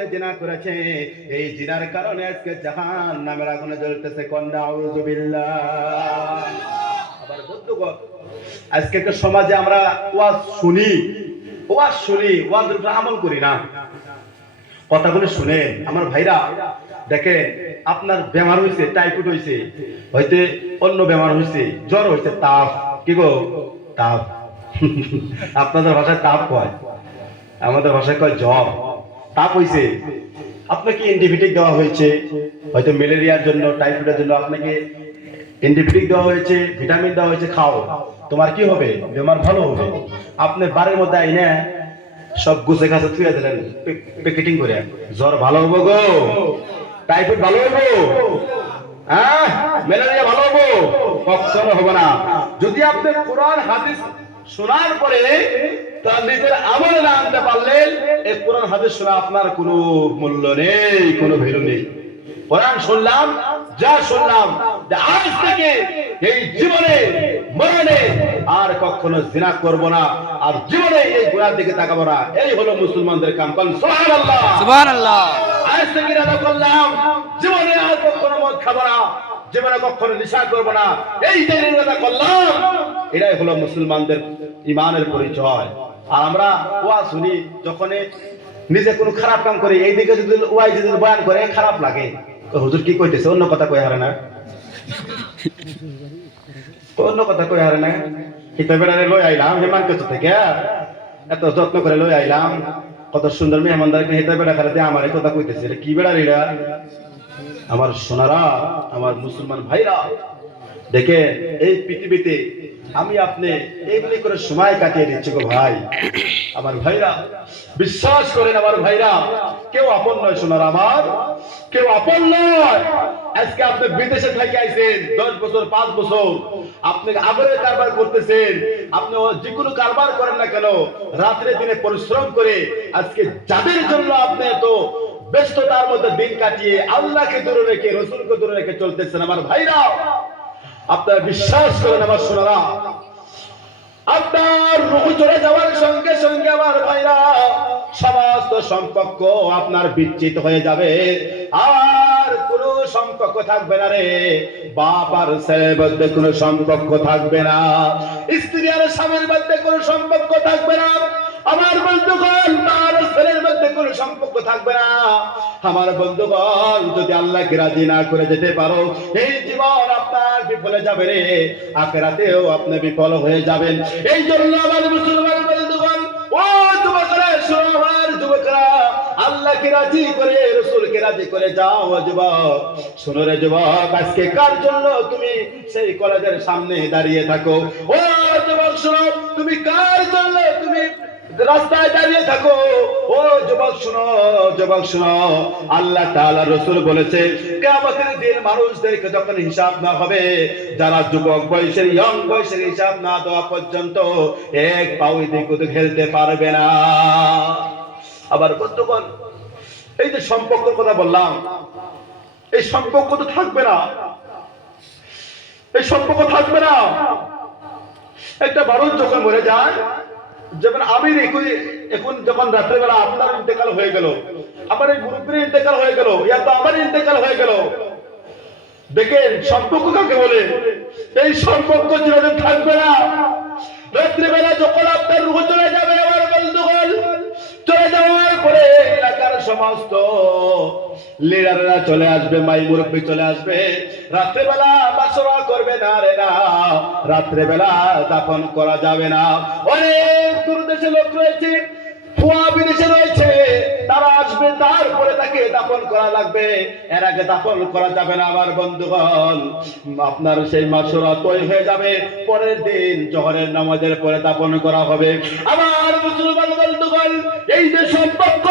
আজকে জিনা করেছে, এই জিনার কারণে আজকে জাহান্নামের আগুনে জ্বলতেছে। কন্যা আউযু বিল্লাহ। আবার বন্ধুগণ, আজকে একটা সমাজে আমরা ওয়াজ শুনি, ওয়াজের উপর আমল করি না। কথাগুলো শুনে আমার ভাইরা দেখেন, আপনার বেমার হয়েছে, টাইফয়েড হয়েছে, হয়তো অন্য বেমার হয়েছে, জ্বর হয়েছে, তাপ, কি গো তাপ, আপনাদের ভাষায় তাপ কয়, আমাদের ভাষায় কয় জ্বর। তাপ হয়েছে, আপনাকে অ্যান্টিবায়োটিক দেওয়া হয়েছে, হয়তো ম্যালেরিয়ার জন্য, টাইফয়েডের জন্য আপনাকে অ্যান্টিবায়োটিক দেওয়া হয়েছে, ভিটামিন দেওয়া হয়েছে, খাও, তোমার কি হবে, বেমার ভালো হবে। আপনি বাড়ির মধ্যে আইনে সব গুছে গাছে থুয়ে দিলেন প্যাকেটিং করে, জ্বর ভালো হবো গো, টাইফয়েড ভালো হবো, হ্যাঁ, ম্যালেরিয়া ভালো হবো, কখনো হবে না। যদি আপনি কোরআন হাদিস শোনার পরে তার নিজের আমলে না আনতে পারলেন, এই কোরআন হাদিস শোনা আপনার কোনো মূল্য নেই, কোনো ভ্যালু নেই। কোরআন শুনলাম, যা শুনলাম, যে আজ থেকে এই জীবনে মরণে আর কখনো জিনা করব না, আর জীবনে এই গুনার দিকে তাকাবো না। এই হলো মুসলমানদের কাম। বলেন সুবহানাল্লাহ, সুবহানাল্লাহ। আজ থেকে ইরাদা করলাম, জীবনে আর কখনো মদ খাবো না, জীবনে কখনো নেশা করব না, এই যে ইরাদা করলাম, এটাই হলো মুসলমানদের ঈমানের পরিচয়। আর আমরা ওয়াজ শুনি, যখন নিজে কোনো খারাপ কাম করে, এই দিকে যদি ওয়াজ যদি বয়ান করে খারাপ লাগে, হুজুর কি কইতেছে, অন্য কথা কই হারে না, অন্য কথা কই হারে না। হিতাবেড়ারে লই আইলাম হেমান কিছু থেকে, এত যত্ন করে লই আইলাম, কত সুন্দর মেহমানদারকে হিতাবেড়া খারাতে আমার এই কথা কইতেছে, এটা কি বেড়া রেড়া। আমার সোনারা, আমার মুসলমান ভাইরা, দেখে এই পৃথিবীতে আমি আপনি এইগুলি করে সময় কাটিয়ে দিচ্ছি গো ভাই। আমার ভাইরা বিশ্বাস করেন, আমার ভাইরা কেউ আপন নয়, সোনার আমার, কেউ আপন নয়। আজকে আপনি বিদেশে থেকে আইছেন 10 বছর 5 বছর, আপনি আগরের কারবার করতেছেন, আপনি যে কোনো কারবার করেন না কেন, রাত্রে দিনে পরিশ্রম করে আজকে যাদের জন্য আপনি এত ব্যস্ততার মধ্যে দিন কাটিয়ে আল্লাহকে দূরে রেখে, রসুলকে দূরে রেখে চলতেছেন, আমার ভাইরা আপনারা বিশ্বাস করেন, আমার সোনারা, আপনার রূহ চলে যাওয়ার সঙ্গে সঙ্গে আমার ভাইরা সমস্ত সম্পর্ক আপনার বিচ্ছিত হয়ে যাবে, আর কোনো সম্পর্ক থাকবে না রে। বাপ আর ছেলের মধ্যে কোনো সম্পর্ক থাকবে না, স্ত্রী আর স্বামীর মধ্যে কোনো সম্পর্ক থাকবে না, আমার বন্ধুগণ মা আর ছেলের মধ্যে কোনো সম্পর্ক থাকবে না। আমার বন্ধুগণ, যদি আল্লাহকে রাজি না করে যেতে পারো, এই জীবন আপনার বিফলে যাবে রে, আখিরাতেও আপনি বিফল হয়ে যাবেন। এই জন্য আমার মুসলমান বন্ধুগণ, ও যুবকরা, শোনো আমার যুবকরা, আল্লাহকে রাজি করে, রাসূলকে রাজি করে যাও যুবক। শোনো রে যুবক, আজকে কার জন্য তুমি সেই কলেজের সামনে দাঁড়িয়ে থাকো? ও যুবক শোনো, তুমি কার জন্য তুমি রাস্তায় দাঁড়িয়ে থাকো? ও যুবক শোনো, যুবক শোনো, আল্লাহ তাআলা রাসূল বলেছে, কিয়ামতের দিন মানুষদেরকে যখন হিসাব না হবে, যারা যুবক বয়সের, ইয়ং বয়সের হিসাব না দেওয়া পর্যন্ত এক পাও এদিক ওদিক খেলতে পারবে না। আবার বন্ধুগণ, এই যে সম্পর্কের কথা বললাম, এই সম্পর্ক তো থাকবে না, এই সম্পর্ক থাকবে না। একটা মানুষ যখন মরে যায়, যেমন আমি এখন যখন রাত্রেবেলা আপনার ইন্তেকাল হয়ে গেল, আমার এই মুরব্বির ইন্তেকাল হয়ে গেল, ইয়া তো আমার ইন্তেকাল হয়ে গেল, দেখেন সম্পর্ক কাকে বলে? এই সম্পর্ক চিরদিন থাকবে না। রাত্রিবেলা যখন আপনার রূহ চলে যাবে, আমার বন্ধুগণ, চলে যাওয়ার পরে এলাকার সমস্ত লিডাররা চলে আসবে, মাই মুরব্বী চলে আসবে, রাত্রেবেলা বাসরা করবে না রে না, রাত্রেবেলা দাফন করা যাবে না। অনেক দূর দেশে লোক রয়েছে, ফুয়া বিদেশে রয়েছে, তারা আসবে, তারপরে তাকে দাফন করা লাগবে, এর আগে দাফন করা যাবে না। আমার বন্ধুগণ, আপনার সেই মাসরা তৈরি হয়ে যাবে, পরের দিন জোহরের নামাজের পরে দাফন করা হবে। আমার মুসলমান বন্ধুগণ, এই যে সম্পর্ক,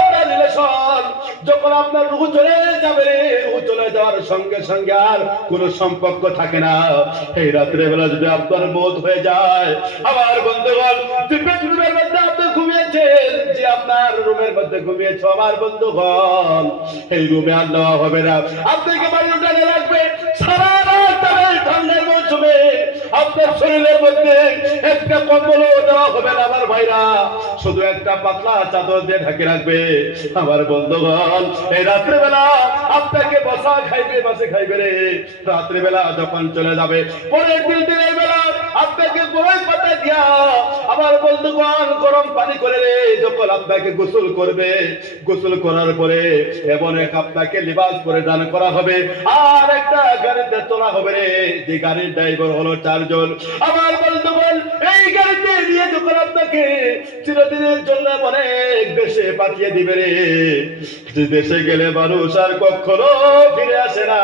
আপনার রিলেশন, যখন আপনার রূহ চলে যাবে, রূহ চলে যাওয়ার সঙ্গে সঙ্গে আর কোনো সম্পর্ক থাকে না। এই রাত্রে বেলা যদি আপনার মওত হয়ে যায়, আমার বন্ধুগণ, যে বেডরুমের মধ্যে আপনি ঘুমিয়েছেন, যে আপনার রুমের মধ্যে ঘুমিয়েছ, আমার বন্ধুগণ, এই রুমে আর নেওয়া হবে না, আপনাকে বাড়ি উঠানে লাগবে। সারা রাত ঠান্ডার মৌসুমে আপনার শরীরের মধ্যে একটা কম্বলও দেওয়া হবে না আমার ভাইরা, শুধু একটা পাতলা চাদর দিয়ে ঢেকে রাখবে। আমার বন্ধুগণ, এই রাত্রে বেলা আপনাকে বসা খাইবে, বসে খাইবে রে। রাত্রে বেলা যখন চলে যাবে, পরের দিনের বেলা আপনাকে গরম পাতা দিয়া আমার বন্ধুগণ গরম পানি করে রে যখন আপনাকে গোসল করবে, গোসল করার পরে এমন এক আপনাকে লিবাস পরিধান করা হবে, আর একটা গাড়িতে তোলা হবে রে, যে গাড়ির ড্রাইভার হলো 4 জন। আমার বন্ধুগণ, এই গাড়িতে নিয়ে যখন আপনাকে চিরদিনের জন্য অনেক দেশে পাঠিয়ে দিবে রে, যে দেশে গেলে মানুষ আর কখনো ফিরে আসে না,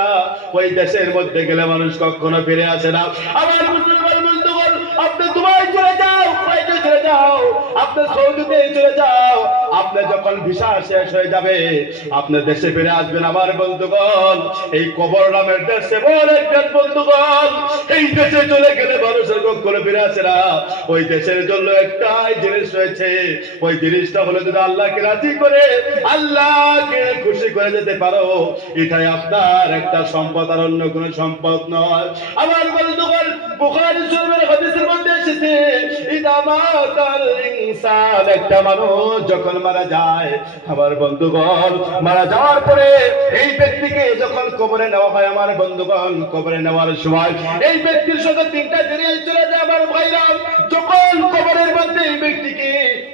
ওই দেশের মধ্যে গেলে মানুষ কখনো ফিরে আসে না। আমার মুসলমান বন্ধুগণ, আপনি দুবাই চলে যাও, কুয়েতে চলে যাও, আপনি সৌদিতে চলে যাও, আপনার যখন ভিসা শেষ হয়ে যাবে আপনি দেশে ফিরে আসবেন। আমার বন্ধুগণ, এই কবর নামের দেশে অনেক বন্ধুগণ, এই দেশে চলে গেলে মানুষের কখনো ফিরে আসে না। ওই দেশের জন্য একটাই জিনিস রয়েছে, ওই জিনিসটা হলো যদি আল্লাহকে রাজি করে, আল্লাহকে খুশি করে যেতে পারো, এটাই আপনার একটা সম্পদ, আর অন্য কোনো সম্পদ নয়। আমার বন্ধুগণ, বুখারী শরীফের হাদিসের মধ্যে এসেছে, ইদা মাতাল ইনসান, একটা মানুষ যখন মারা যায়, আমার বন্ধুগণ, মারা যাওয়ার পরে এই ব্যক্তিকে যখন কবরে নেওয়া হয়, আমার বন্ধুগণ, কবরে নেওয়ার সময় এই ব্যক্তির সাথে 3টা জিনিস চলে যায় আমার ভাইরা। যখন কবরের মধ্যে এই ব্যক্তিকে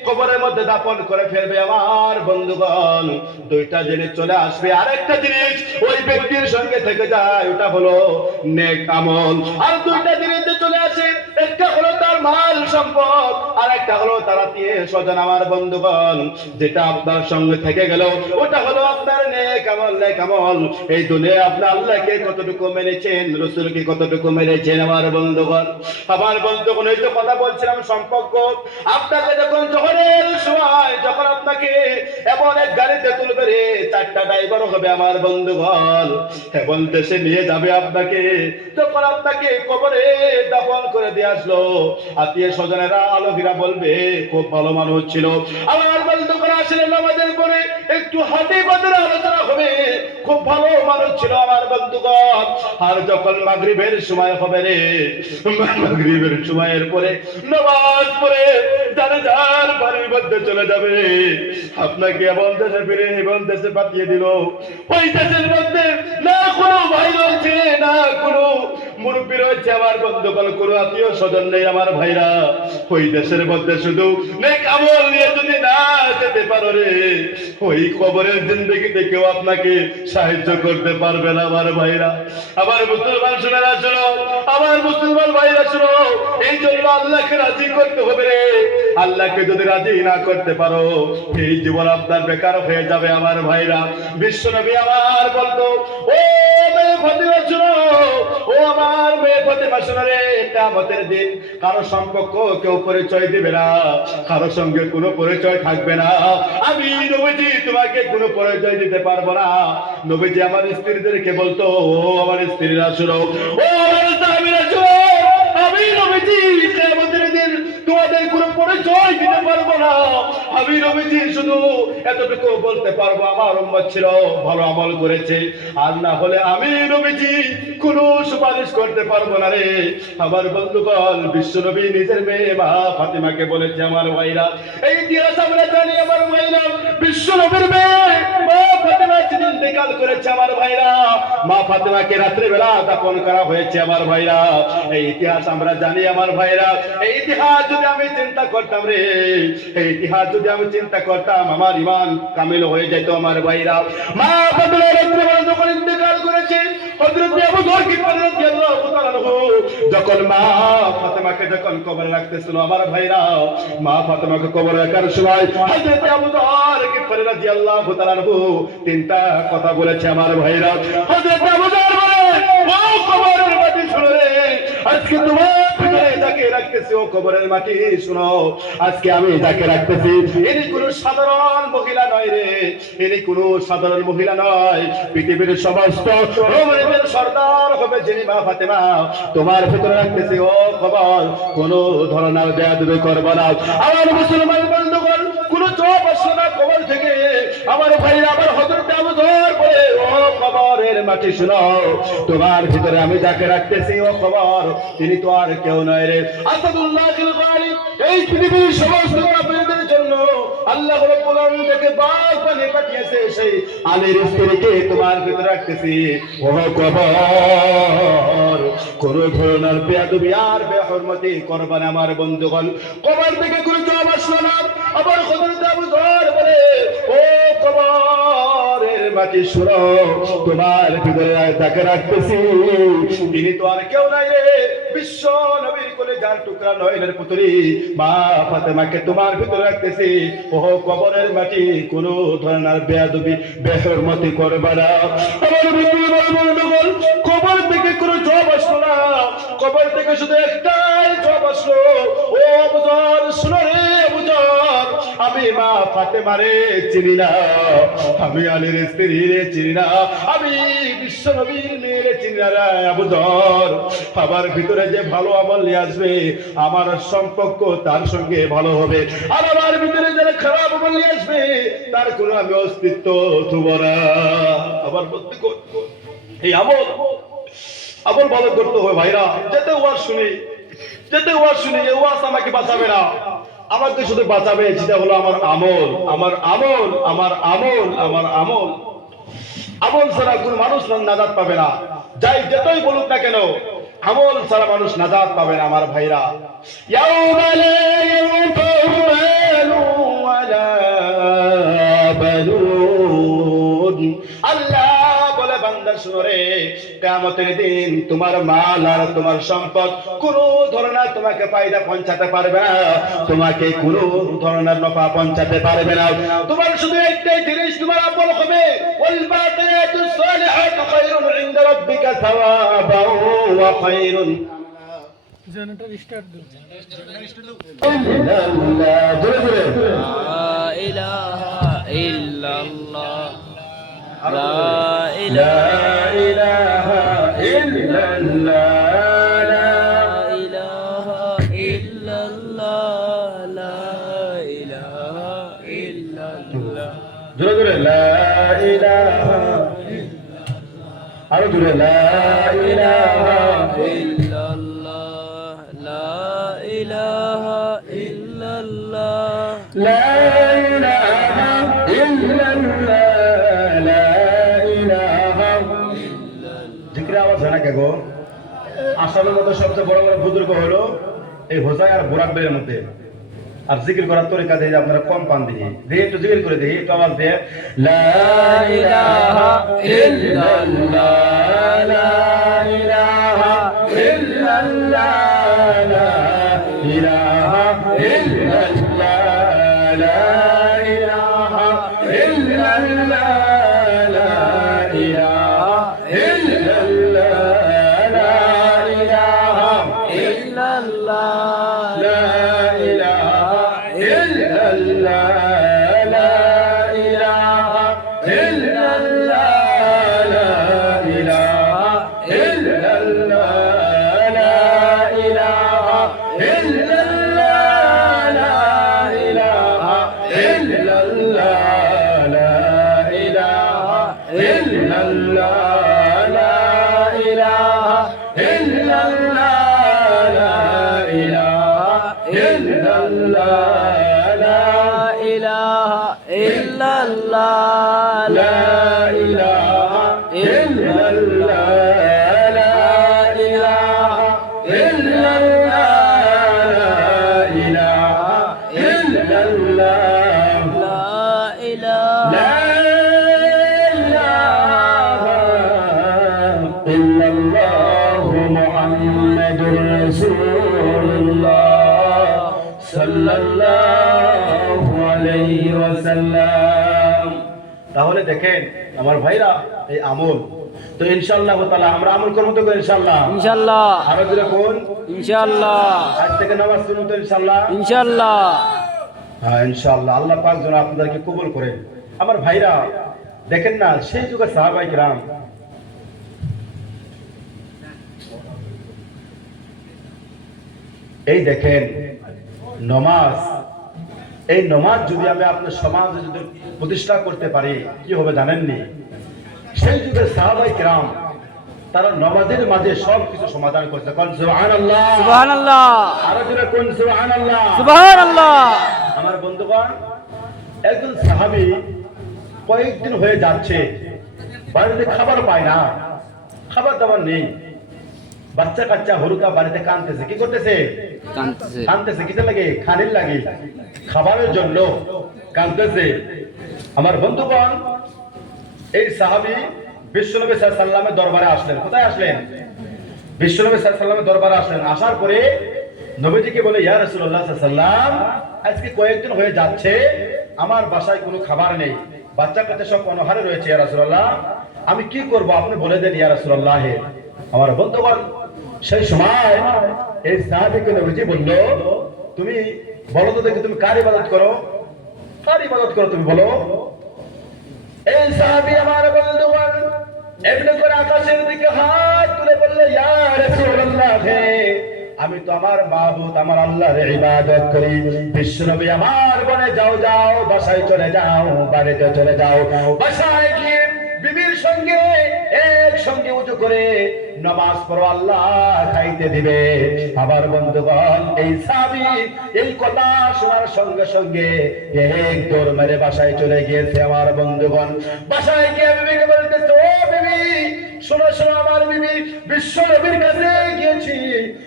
কবরের মধ্যে দাফন করে ফেলবে, আমার বন্ধুগণ, 2টা জিনিস চলে আসবে। আরেকটা জিনিস ওই ব্যক্তির সঙ্গে থেকে যায়, ওটা হলো নেক আমল। আর 2টা জিনিস চলে আসে, একটা হলো তার মাল সম্পদ, আর একটা হলো তার আত্মীয় স্বজন। আমার বন্ধুগণ, যেটা আপনার সঙ্গে থেকে গেল ওটা হলো আপনার নেক আমল। নেক আমল, এই দুনিয়ায় আপনি আল্লাহকে কতটুকু মেনেছেন, রাসূলকে কতটুকু মেনেছেন। আমার বন্ধুগণ, এই তো কথা বলছিলাম সম্পর্ক। আপনাকে যখন জোহরের সময় যখন আপনাকে এমন এক গাড়িতে তুলবে রে, 4টা ড্রাইভার হবে আমার বন্ধুগণ, এবং দেশে নিয়ে যাবে আপনাকে, যখন আপনাকে কবরে দাফন করে দিয়ে আসলো, আত্মীয় স্বজনেরা আলোকিরা বলবে খুব ভালো মানুষ ছিল। আমার বন্ধুগণ, আসলে নামাজের পরে একটু হাতে বাদের আলোচনা হবে, খুব ভালো মানুষ ছিল আমার বন্ধুগণ। আর যখন মাগরিবের সময় হবে রে, মাগরিবের সময়ের পরে নামাজ পড়ে যারা যার বাড়ির মধ্যে চলে যাবে, আপনাকে এমন দেশে ফিরে এমন দেশে পাঠিয়ে দিল, ওই দেশের মধ্যে না কোনো ভাই রয়েছে, না কোনো মুরব্বী রয়েছে আমার বন্ধুগণ, কোনো আত্মীয় স্বজন নেই আমার ভাইরা। ওই দেশের মধ্যে শুধু নেক আমল নিয়ে যদি না যেতে পারো রে, ওই কবরের জিন্দেগিতে কেউ আপনাকে সাহায্য করতে পারবে না আমার ভাইরা। আমার মুসলমান শোনারা শোনো, আমার মুসলমান ভাইরা শোনো, এই জন্য আল্লাহকে রাজি করতে হবে রে। আল্লাহকে যদি রাজি না করতে পারো, এই জীবন আপনার বেকার হয়ে যাবে আমার ভাইরা। বিশ্বনবী আমার বলতো, ও মেয়ে ফাতিমা শোনো, ও আমার মেয়ে ফাতিমা শোনো রে, কিয়ামতের দিন কারো সম্পর্ক কেউ পরিচয় দিবে না, কারো সঙ্গে কোনো পরিচয় থাকবে না। আমি নবীজি তোমাকে কোনো পরিচয় দিতে পারবো না। নবীজি আমার স্ত্রীদেরকে বলতো, ও আমার স্ত্রীরা শোনো, ও আমার স্বামীরা শোনো, আমি নবীজি কিয়ামতের দিন তোমাদের কোনো পরিচয় দিতে পারবো না। আমি নবীজি শুধু এতটুকু বলতে পারবো, আমার উম্মত ছিল ভালো আমল করেছে, আর না হলে আমি নবীজি কোনো সুপারিশ করতে পারবো না রে। আমার বন্ধুগণ, বিশ্বনবী নিজের মেয়ে মা ফাতিমাকে বলেছে আমার ভাইরা, এই ইতিহাস আমরা জানি আমার ভাইরা। বিশ্বনবীর মেয়ে মা ফাতিমা যেদিন ইন্তেকাল করেছে আমার ভাইরা, মা ফাতিমাকে রাত্রে বেলা দাফন করা হয়েছে আমার ভাইরা। এই ইতিহাস আমরা জানি আমার ভাইরা। এই ইতিহাস যদি আমি চিন্তা করতাম রে, এই ইতিহাস যদি আমি চিন্তা করতাম, আমার ঈমান কামিল হয়ে যেত আমার ভাইরা। মা ফাতিমা রাত্রে বেলা যখন ইন্তেকাল করেছে, হযরত আবু যর গিফারী রাদিয়াল্লাহু তাআলা আনহু যখন মা ফাতিমাকে যখন কবরে রাখতেছিল আমার ভাইরা, মা ফাতিমাকে কবরে রাখার সময় হযরত আবু যর গিফারী রাদিয়াল্লাহু তাআলা আনহু 3টা কথা বলেছে আমার ভাইরা। হযরত আবু যর বলে, ও কবরের মাটি শুনো রে, আজকে তোমার ভিতরে যাকে রাখতেছি ও কবরের মাটি শুনো, আজকে আমি যাকে রাখতেছি ইনি কোনো সাধারণ মহিলা নয় রে, ইনি কোনো সাধারণ মহিলা নয়, পৃথিবীর সমস্ত রোমের সর্দার হবে যিনি মা ফাতিমা, তোমার ভিতরে রাখতেছি ও কবর, কোন ধরনের বেয়াদবি করবে না। আমার মুসলমান বন্ধুগণ, কোন কোনো জবাব আসলো না কবর থেকে। আমার ভাইরা, আমার হযরত আবু যর বলে, ও কবরের মাটি শুনো, তোমার ভিতরে আমি যাকে রাখতেছি ও কবর, তিনি তো আর কেউ নয় রে, আসাদুল্লাহিল গালিব। এই পৃথিবীর সমস্ত কাফেরদের জন্য আল্লাহ রাব্বুল আলামিন থেকে বাস বানিয়ে পাঠিয়েছে সেই আলীর স্ত্রীকে তোমার ভিতরে রাখতেছি ও কবর। কোন ধরনের বেয়াদবি আর বেহরমতি করবে না আমার বন্ধুগণ। কবর থেকে কোনো জবাব আসলো না। আবার হযরত আবু যর বলে, ও কবরের মাটি শুনো, তোমার ভিতরে তাকে রাখতেছি, তিনি তো আর কেউ নাই রে, বিশ্ব নবীর কোলে যার টুকরা নয়নের পুত্রী মা ফাতেমাকে তোমার ভিতরে রাখতেছি ও কবরের মাটি। কোন ধরনের বেয়াদবি বেহরমতি করবে না আমার বন্ধুগণ। কবর থেকে কোনো জবাব আসলো না। কবর থেকে শুধু একটাই জবাব আসলো, ও আবু যর শুনো রে আবু যর, আমি মা ফাতেমারে চিনি না, আমি আলীর স্ত্রী রে চিনি না, আমি বিশ্ব নবীর মেয়েরে চিনি না রে আবু যর। আমার ভিতরে যে ভালো আমল নিয়ে আসবে, আমার সম্পর্ক তার সঙ্গে ভালো হবে, আর আমার ভিতরে যারা খারাপ আমল নিয়ে আসবে, তার কোনো আমি অস্তিত্ব থুব না। আমার প্রতি এই আমল ভালো করতে হবে ভাইরা। যেতে ওয়াজ শুনি, এই ওয়াজ আমাকে বাঁচাবে না, আমাকে শুধু বাঁচাবে যেটা হলো আমার আমল। আমল ছাড়া কোন মানুষ নাজাত পাবে না। যাই যতই বলুক না কেন, আমল ছাড়া মানুষ নাজাত পাবে না আমার ভাইরা। ইয়াউমা লা ইয়ানফাউ মালু ওয়ালা বানুন। আল্লাহ বলে, বান্দা শুনো রে, কিয়ামতের দিন তোমার মাল আর তোমার সম্পদ কোনো ধরনের তোমাকে ফায়দা পৌঁছাতে পারবে না, তোমাকে কোনো ধরনের নফা পৌঁছাতে পারবে না। তোমার শুধু একটাই জিনিস তোমার আমল হবে, ওয়াল বাকিয়াতুস সালিহাতু খায়রুন ইনদা রাব্বিকা সাওয়াবান ওয়া খায়রুন। জেনারেটর স্টার্ট দাও, লা ইলাহা ইল্লাল্লাহ, লা ইলাহা ইল্লাল্লাহ, লা ইলাহা ইল্লাল্লাহ, লা ইলাহা ইল্লাল্লাহ। জোরে জোরে লা ইলাহা ইল্লাল্লাহ, আরো জোরে লা ইলাহা ইল্লাল্লাহ, লা ইলাহা ইল্লাল্লাহ, লা ইলাহা ইল্লাল্লাহ। আসলের মধ্যে সবচেয়ে বড় বড় বুজুর্গ হলো এই হোসাই আর বোরাকবের মধ্যে। আর জিকির করার তরিকা দিয়ে আপনারা কম পান দিয়ে একটু জিকির করে দিই, একটু আওয়াজ দিয়ে লা ইলাহা ইল্লাল্লাহ, লা ইলাহা ইল্লাল্লাহ, লা ইলাহা ইল্লাল্লাহ, লা ইলাহা ইল্লাল্লাহ, লা ইলাহা ইল্লাল্লাহ, লা ইলাহা ইল্লাল্লাহ, লা ইলাহা ইল্লাল্লাহ, লা ইলাহা ইল্লাল্লাহ, লা ইলাহা ইল্লাল্লাহ, লা ইলাহা ইল্লাল্লাহ, লা ইলাহা ইল্লাল্লাহ, লা ইলাহা ইল্লাল্লাহ, লা ইলাহা ইল্লাল্লাহ, লা ইলাহা ইল্লাল্লাহ, লা ইলাহা ইল্লাল্লাহ, লা ইলাহা ইল্লাল্লাহ, লা ইলাহা ইল্লাল্লাহ, লা ইলাহা ইল্লাল্লাহ, লা ইলাহা ইল্লাল্লাহ, মুহাম্মাদুর রাসূলুল্লাহ সাল্লাল্লাহু আলাইহি ওয়াসাল্লাম। তাহলে দেখেন আমার ভাইরা, এই আমল তো ইনশাআল্লাহ তাআলা আমরা আমল করব তো ইনশাআল্লাহ, ইনশাআল্লাহ। আরো জোরে কোন ইনশাআল্লাহ। আজ থেকে নামাজ শুরু তো ইনশাআল্লাহ, ইনশাআল্লাহ। হ্যাঁ ইনশাআল্লাহ। আল্লাহ পাক যেন আপনাদেরকে কবুল করেন। আমার ভাইরা দেখেন না, সেই যুগে সাহাবায়ে কিরাম এই দেখেন নমাজ এই নামাজ যদি আমি আপনার সমাজে যদি প্রতিষ্ঠা করতে পারি কি হবে জানেননি? সেই যুগে সাহাবায়ে কেরাম তারা নামাজের মাঝে সবকিছু সমাধান করছে। কোন সুবহানাল্লাহ, সুবহানাল্লাহ, আরো জোরে কোন সুবহানাল্লাহ, সুবহানাল্লাহ। আমার বন্ধুগণ, একজন সাহাবী কয়েকদিন হয়ে যাচ্ছে বাড়িতে খাবার পায় না, খাবার দাবার নেই, বাচ্চা কাচ্চা হরুকা বাড়িতে কাঁদতেছে। কি করতেছে? কাঁদতেছে। কিসের লাগে? খানির লাগে, খাবারের জন্য কাঁদতেছে। আমার বন্ধুগণ, এই সাহাবী বিশ্বনবী সাল্লাল্লাহু আলাইহি ওয়াসাল্লামের দরবারে আসলেন। কোথায় আসলেন? বিশ্বনবী সাল্লাল্লাহু আলাইহি ওয়াসাল্লামের দরবারে আসলেন। আসার পরে নবীজিকে বলে, ইয়া রাসূলুল্লাহ সাল্লাল্লাহু আলাইহি ওয়াসাল্লাম, আজকে কয়েকদিন হয়ে যাচ্ছে আমার বাসায় কোনো খাবার নেই, বাচ্চা কাচ্চা সব অনাহারে রয়েছে। ইয়া রাসূলুল্লাহ, আমি কি করব আপনি বলে দেন ইয়া রাসূলুল্লাহ। আমার বন্ধুগণ, সেই সময় এই সাহাবীকে নবীজি বলল, তুমি বলো তো দেখি তুমি কার ইবাদত করো? কার ইবাদত করো তুমি বলো? এই সাহাবী আমার বন্ধুগণ এমনি করে আকাশের দিকে হাত তুলে বলল, ইয়া রাসূলুল্লাহ, আমি তো আমার মাবুদ আমার আল্লাহর ইবাদত করি। বিশ্বনবী আমার বলে, যাও যাও বাসায় চলে যাও, বাড়িতে চলে যাও, বাসায় গিয়ে বিবির সঙ্গে একসঙ্গে উঁচু করে নামাজ পড়ো, আল্লাহ খাইতে দিবে। আবার বন্ধুগণ, এই সাহাবী এই কথা শোনার সঙ্গে সঙ্গে এক দৌড় মেরে বাসায় চলে গিয়েছে। আমার বন্ধুগণ, বাসায় গিয়ে বিবিকে বলতেছে, ও বিবি, শোনো শোনো আমার বিবি, বিশ্ব নবীর কাছে গিয়েছি,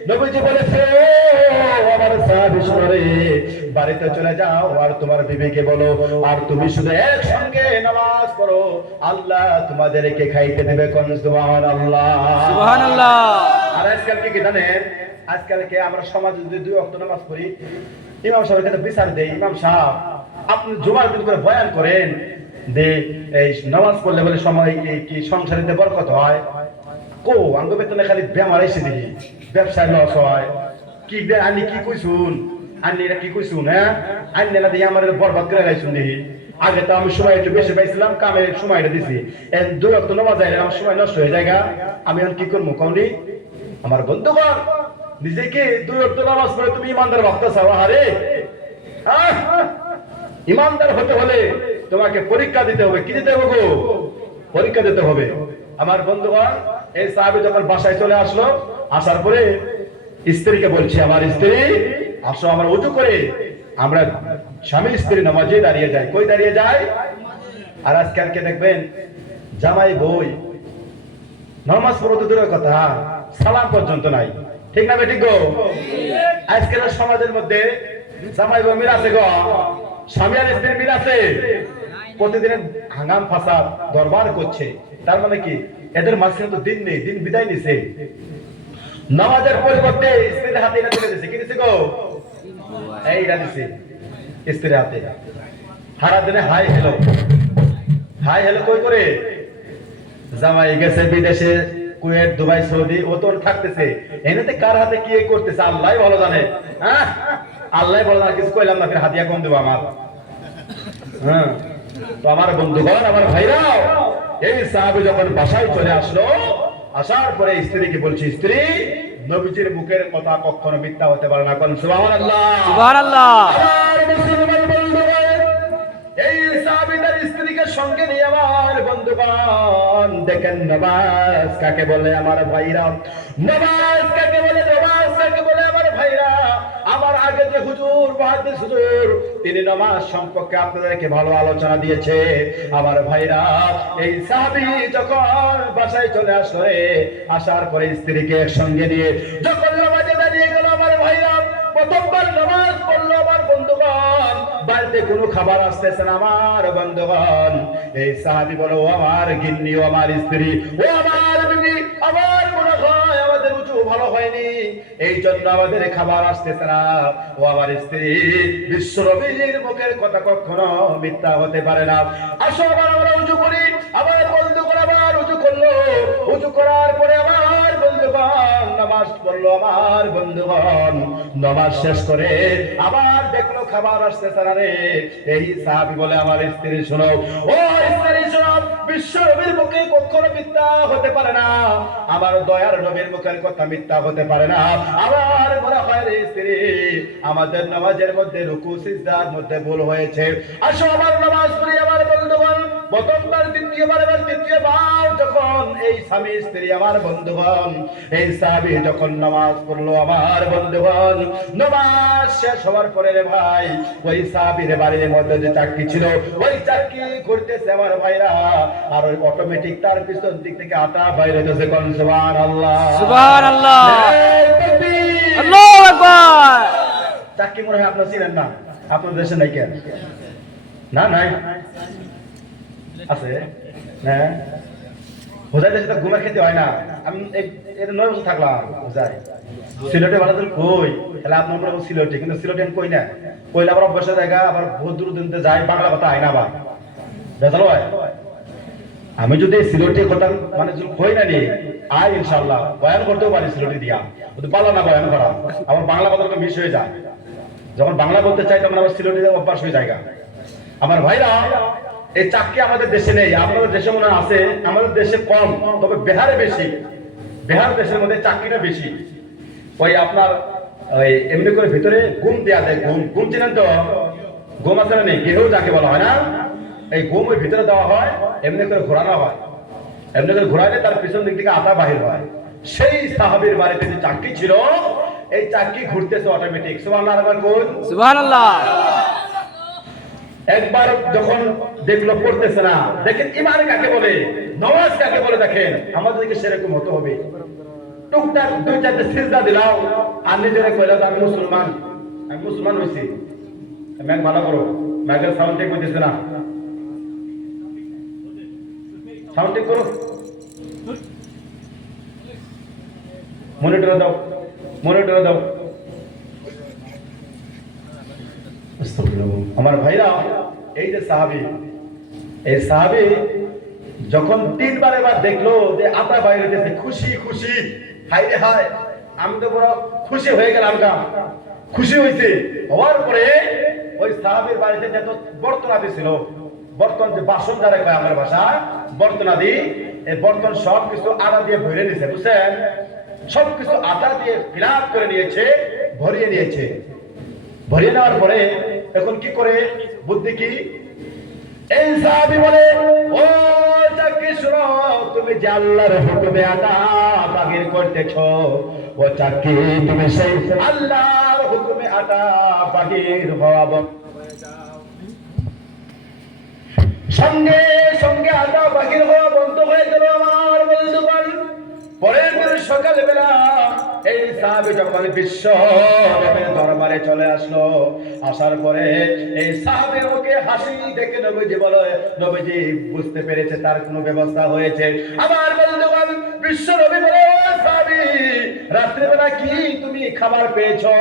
নবীজি বলেছে আমার সাহাবী শোনো রে, বাড়িতে চলে যাও আর তোমার বিবিকে বলো, আর তুমি শুধু একসঙ্গে নামাজ পড়ো, আল্লাহ তোমাদেরকে খাইতে দেবে। কোন সুবহানাল্লাহ, সুবহানাল্লাহ। আর আজকালকে কি জানেন? আজকালকে আমরা সমাজে যদি 2 ওয়াক্ত নামাজ পড়ি, ইমাম সাহেবের কাছে বিচার দেই, ইমাম সাহেব আপনি জুমার দিন করে বয়ান করেন যে এই নামাজ পড়লে বলে সময় কি সংসারিতে বরকত হয়। কো আঙ্গ বেতনে খালি বেমার এসে দিই, ব্যবসায় লস হয়। কি আনি কি কইছুন? আনি এটা কি কইছুন? হ্যাঁ, আনি না দিয়ে আমার বরবাদ করে গাইছুন দেখি। আগে তো আমি সময় একটু বেশি পাইছিলাম, কামের সময়টা দিছি, 2 ওয়াক্ত নামাজ যায় আমার সময় নষ্ট হয়ে যায়। আমি এখন কি করবো কওনি? আমার বন্ধুগণ, নিজেকে 2 ওয়াক্ত নামাজ পড়ে তুমি ইমানদার ভাবতেছো? আরে ইমানদার হতে হলে তোমাকে পরীক্ষা দিতে হবে। কি দিতে হবে গো? পরীক্ষা দিতে হবে। আমার বন্ধুগণ, এই সাহাবী যখন বাসায় চলে আসলো, আসার পরে স্ত্রীকে বলছে, আমার স্ত্রী আসো, আমরা ওযু করে আমরা স্বামী স্ত্রী নামাজে দাঁড়িয়ে যাই। কই দাঁড়িয়ে যায়? আর আজকালকে দেখবেন জামাই বই নামাজ পড়তে দূরের কথা, সালাম পর্যন্ত নাই। ঠিক না বেঠিক গো? আজকের সমাজের মধ্যে জামাই বই মিল আছে গো, স্বামী আর স্ত্রীর মিল আছে। প্রতিদিন হাঙ্গাম ফাসাদ দরবার করছে। তার মানে কি এদের মাঝখানে তো দিন নেই, দিন বিদায় নিছে। নামাজের পরিবর্তে স্ত্রীর হাতে এটা তুলে দিছে। কি দিছে গো? এইটা দিছে স্ত্রীর হাতে। সারা দিনে হাই হ্যালো, হাই হ্যালো কই করে? জামাই গেছে বিদেশে, কুয়েত, দুবাই, সৌদি, ও তো থাকতেছে। এনেতে কার হাতে কি করতেছে আল্লাহই ভালো জানে। হ্যাঁ, আল্লাহই ভালো জানে। কিছু কইলাম না, ফির হাতিয়া কম দেবো আমার। হ্যাঁ, তো আমার বন্ধুগণ, আমার ভাইরাও, এই সাহাবী যখন বাসায় চলে আসলো, আসার পরে স্ত্রীকে বলছি, স্ত্রী নবীজির মুখের কথা কখনো মিথ্যা হতে পারে না। কোন সুবহানাল্লাহ, সুবহানাল্লাহ। আমার মুসলমান বন্ধুগণ, এই সাহাবী তার স্ত্রীকে সঙ্গে নিয়ে আমার বন্ধুগণ দেখেন নামাজ কাকে বলে আমার ভাইরা, নামাজ কাকে বলে, নামাজ কাকে বলে আমার ভাইরা। আমার আগে যে হুজুর মুহাদ্দিস হুজুর, তিনি নামাজ সম্পর্কে আপনাদেরকে ভালো আলোচনা দিয়েছে। আমার ভাইরা, এই সাহাবী যখন বাসায় চলে আসলো, আসার পরে স্ত্রীকে একসঙ্গে নিয়ে যখন নামাজে দাঁড়িয়ে গেল, আমার ভাইরা প্রথমবার নামাজ পড়লো। আমার বন্ধুগণ, বাড়িতে কোনো খাবার আসতেছে না। আমার বন্ধুগণ, এই সাহাবী বলো, ও আমার গিন্নি, ও আমার স্ত্রী, ও আমার বিবি, আমার মনে হয় আমাদের উঁচু ভালো হয়নি, এই জন্য আমাদের খাবার আসতেছে না। ও আমার স্ত্রী, বিশ্ব নবীর মুখের কথা কখনো মিথ্যা হতে পারে না। আসো আবার আমরা উঁচু করি। আমার বন্ধুগণ আবার উঁচু করলো। উঁচু করার পরে আমার বন্ধুগণ বন্ধুগণ নামাজ পড়লো আমার বন্ধুগণ, নামাজ শেষ করে আবার দেখলো খাবার আসতেছে না রে। এই সাহাবী বলে আমার স্ত্রী শোনো, ও স্ত্রী শোনো, বিশ্ব নবীর মুখে কখনো মিথ্যা হতে পারে না, আমার দয়ার নবীর মুখের কথা মিথ্যা হতে পারে না। আমার মনে হয় রে স্ত্রী, আমাদের নামাজের মধ্যে রুকু সিজদার মধ্যে ভুল হয়েছে, আসো আমার নামাজ পড়ি। আমার বন্ধুগণ প্রথমবার, দ্বিতীয়বার, এবার তৃতীয়বার যখন এই স্বামী স্ত্রী আমার বন্ধুগণ, এই সাহাবী যখন নামাজ পড়লো আমার বন্ধুগণ, নামাজ শেষ হওয়ার পরে রে ভাই, ওই সাহাবীর বাড়ির মধ্যে যে চাকরি ছিল, ওই চাকরি ঘুরতেছে আমার ভাইরা, আর ওই অটোমেটিক তার পিছন দিক থেকে আটা বাইরে হইতেছে। কোন সুবহানাল্লাহ, সুবহানাল্লাহ, এই তাকবীর, আল্লাহু আকবার। চাকরি মনে হয় আপনারা চিনেন না, আপনার দেশে নাই কেন? না নাই আছে, হ্যাঁ হোজাই দেশে তো ঘুমা খেতে হয় না। আমি এর 9 বছর থাকলাম হোজাই, সিলেটে ভালো তো কই, তাহলে আপনার মনে হয় সিলেটে, কিন্তু সিলেটে কই না, কইলে আবার অভ্যাসের জায়গা, আবার বহুত দূর দিনতে যায়, বাংলা কথা হয় না, আবার বেজাল হয়। আমি যদি সিলেটে কথা মানে কই না নি আয়, ইনশাআল্লাহ বয়ান করতেও পারি সিলেটে দিয়া, কিন্তু পারলাম না বয়ান করা, আমার বাংলা কথাটা মিস হয়ে যায়। যখন বাংলা বলতে চাই তখন আমার সিলেটে অভ্যাস হয়ে যায়। আমার ভাইরা, এই চাকরি আমাদের দেশে নেই, আপনাদের দেশে মনে আছে, আমাদের দেশে কম, তবে বিহারে বেশি। বিহার দেশের মধ্যে চাকরিটা বেশি। ওই আপনার ওই এমনি করে ভিতরে ঘুম দেয়া যায়, ঘুম ঘুম চিনেন তো, ঘুম আছে না নেই, গেহেও যাকে বলা হয় না, এই ঘুম ওই ভিতরে দেওয়া হয়, এমনি করে ঘোরানো হয়, এমনি করে ঘোরালে তার পিছন দিক থেকে আটা বাহির হয়। সেই সাহাবীর বাড়িতে যে চাকরি ছিল, এই চাকরি ঘুরতেছে অটোমেটিক। সুবহানাল্লাহ, আরেকবার বল সুবহানাল্লাহ। একবার যখন দেখলো পড়তেছে না, দেখেন ঈমান কাকে বলে, নামাজ কাকে বলে, দেখেন আমাদেরকে সেরকম হতে হবে। টুকটাক 2-4টা সিজদা দিলাও, আর নিজেরা কইলাও আমি মুসলমান, আমি মুসলমান হইছি। ম্যাগ ভালো করো, ম্যাগের সাউন্ড ঠিক হইতেছে না, সাউন্ড ঠিক করো, মনিটরে দাও, মনিটরে দাও। আমার ভাইরা, এই যে সাহাবী, এই সাহাবী যখন 3বার এবার দেখলো যে আটা বাইরে দিয়েছে, খুশি খুশি, হাই রে হাই, আমি তো বড় খুশি হয়ে গেলাম, খুশি হয়েছে। হওয়ার পরে ওই সাহাবীর বাড়িতে যত বর্তনাদি ছিল, বর্তন যে বাসন যারা কয় আমার ভাষা, বর্তনাদি, এই বর্তন সব কিছু আটা দিয়ে ভরে নিয়েছে, বুঝছেন, সবকিছু আটা দিয়ে ফিল আপ করে নিয়েছে, ভরিয়ে নিয়েছে। ভরিয়ে নেওয়ার পরে এখন কি করে, বুদ্ধি কি, এই সাহাবী বলে, ও চাকরি শোনো, তুমি যে আল্লাহর হুকুমে আটা বাগির করতেছো, ও চাকরি তুমি সেই আল্লাহর হুকুমে আটা বাগির হওয়া বন্ধ হয়ে যাও। সঙ্গে সঙ্গে আটা বাগির হওয়া বন্ধ হয়ে গেল আমার বন্ধুগণ। পরের দিন সকালবেলা এই সাহাবী যখন বিশ্ব নবীর দরবারে চলে আসলো, আসার পরে এই সাহাবীর মুখে হাসি দেখে নবীজি বলে, নবীজি বুঝতে পেরেছে তার কোনো ব্যবস্থা হয়েছে। আমার বন্ধুগণ, বিশ্ব নবী বলে, ও সাহাবী, রাত্রিবেলা কি তুমি খাবার পেয়েছো?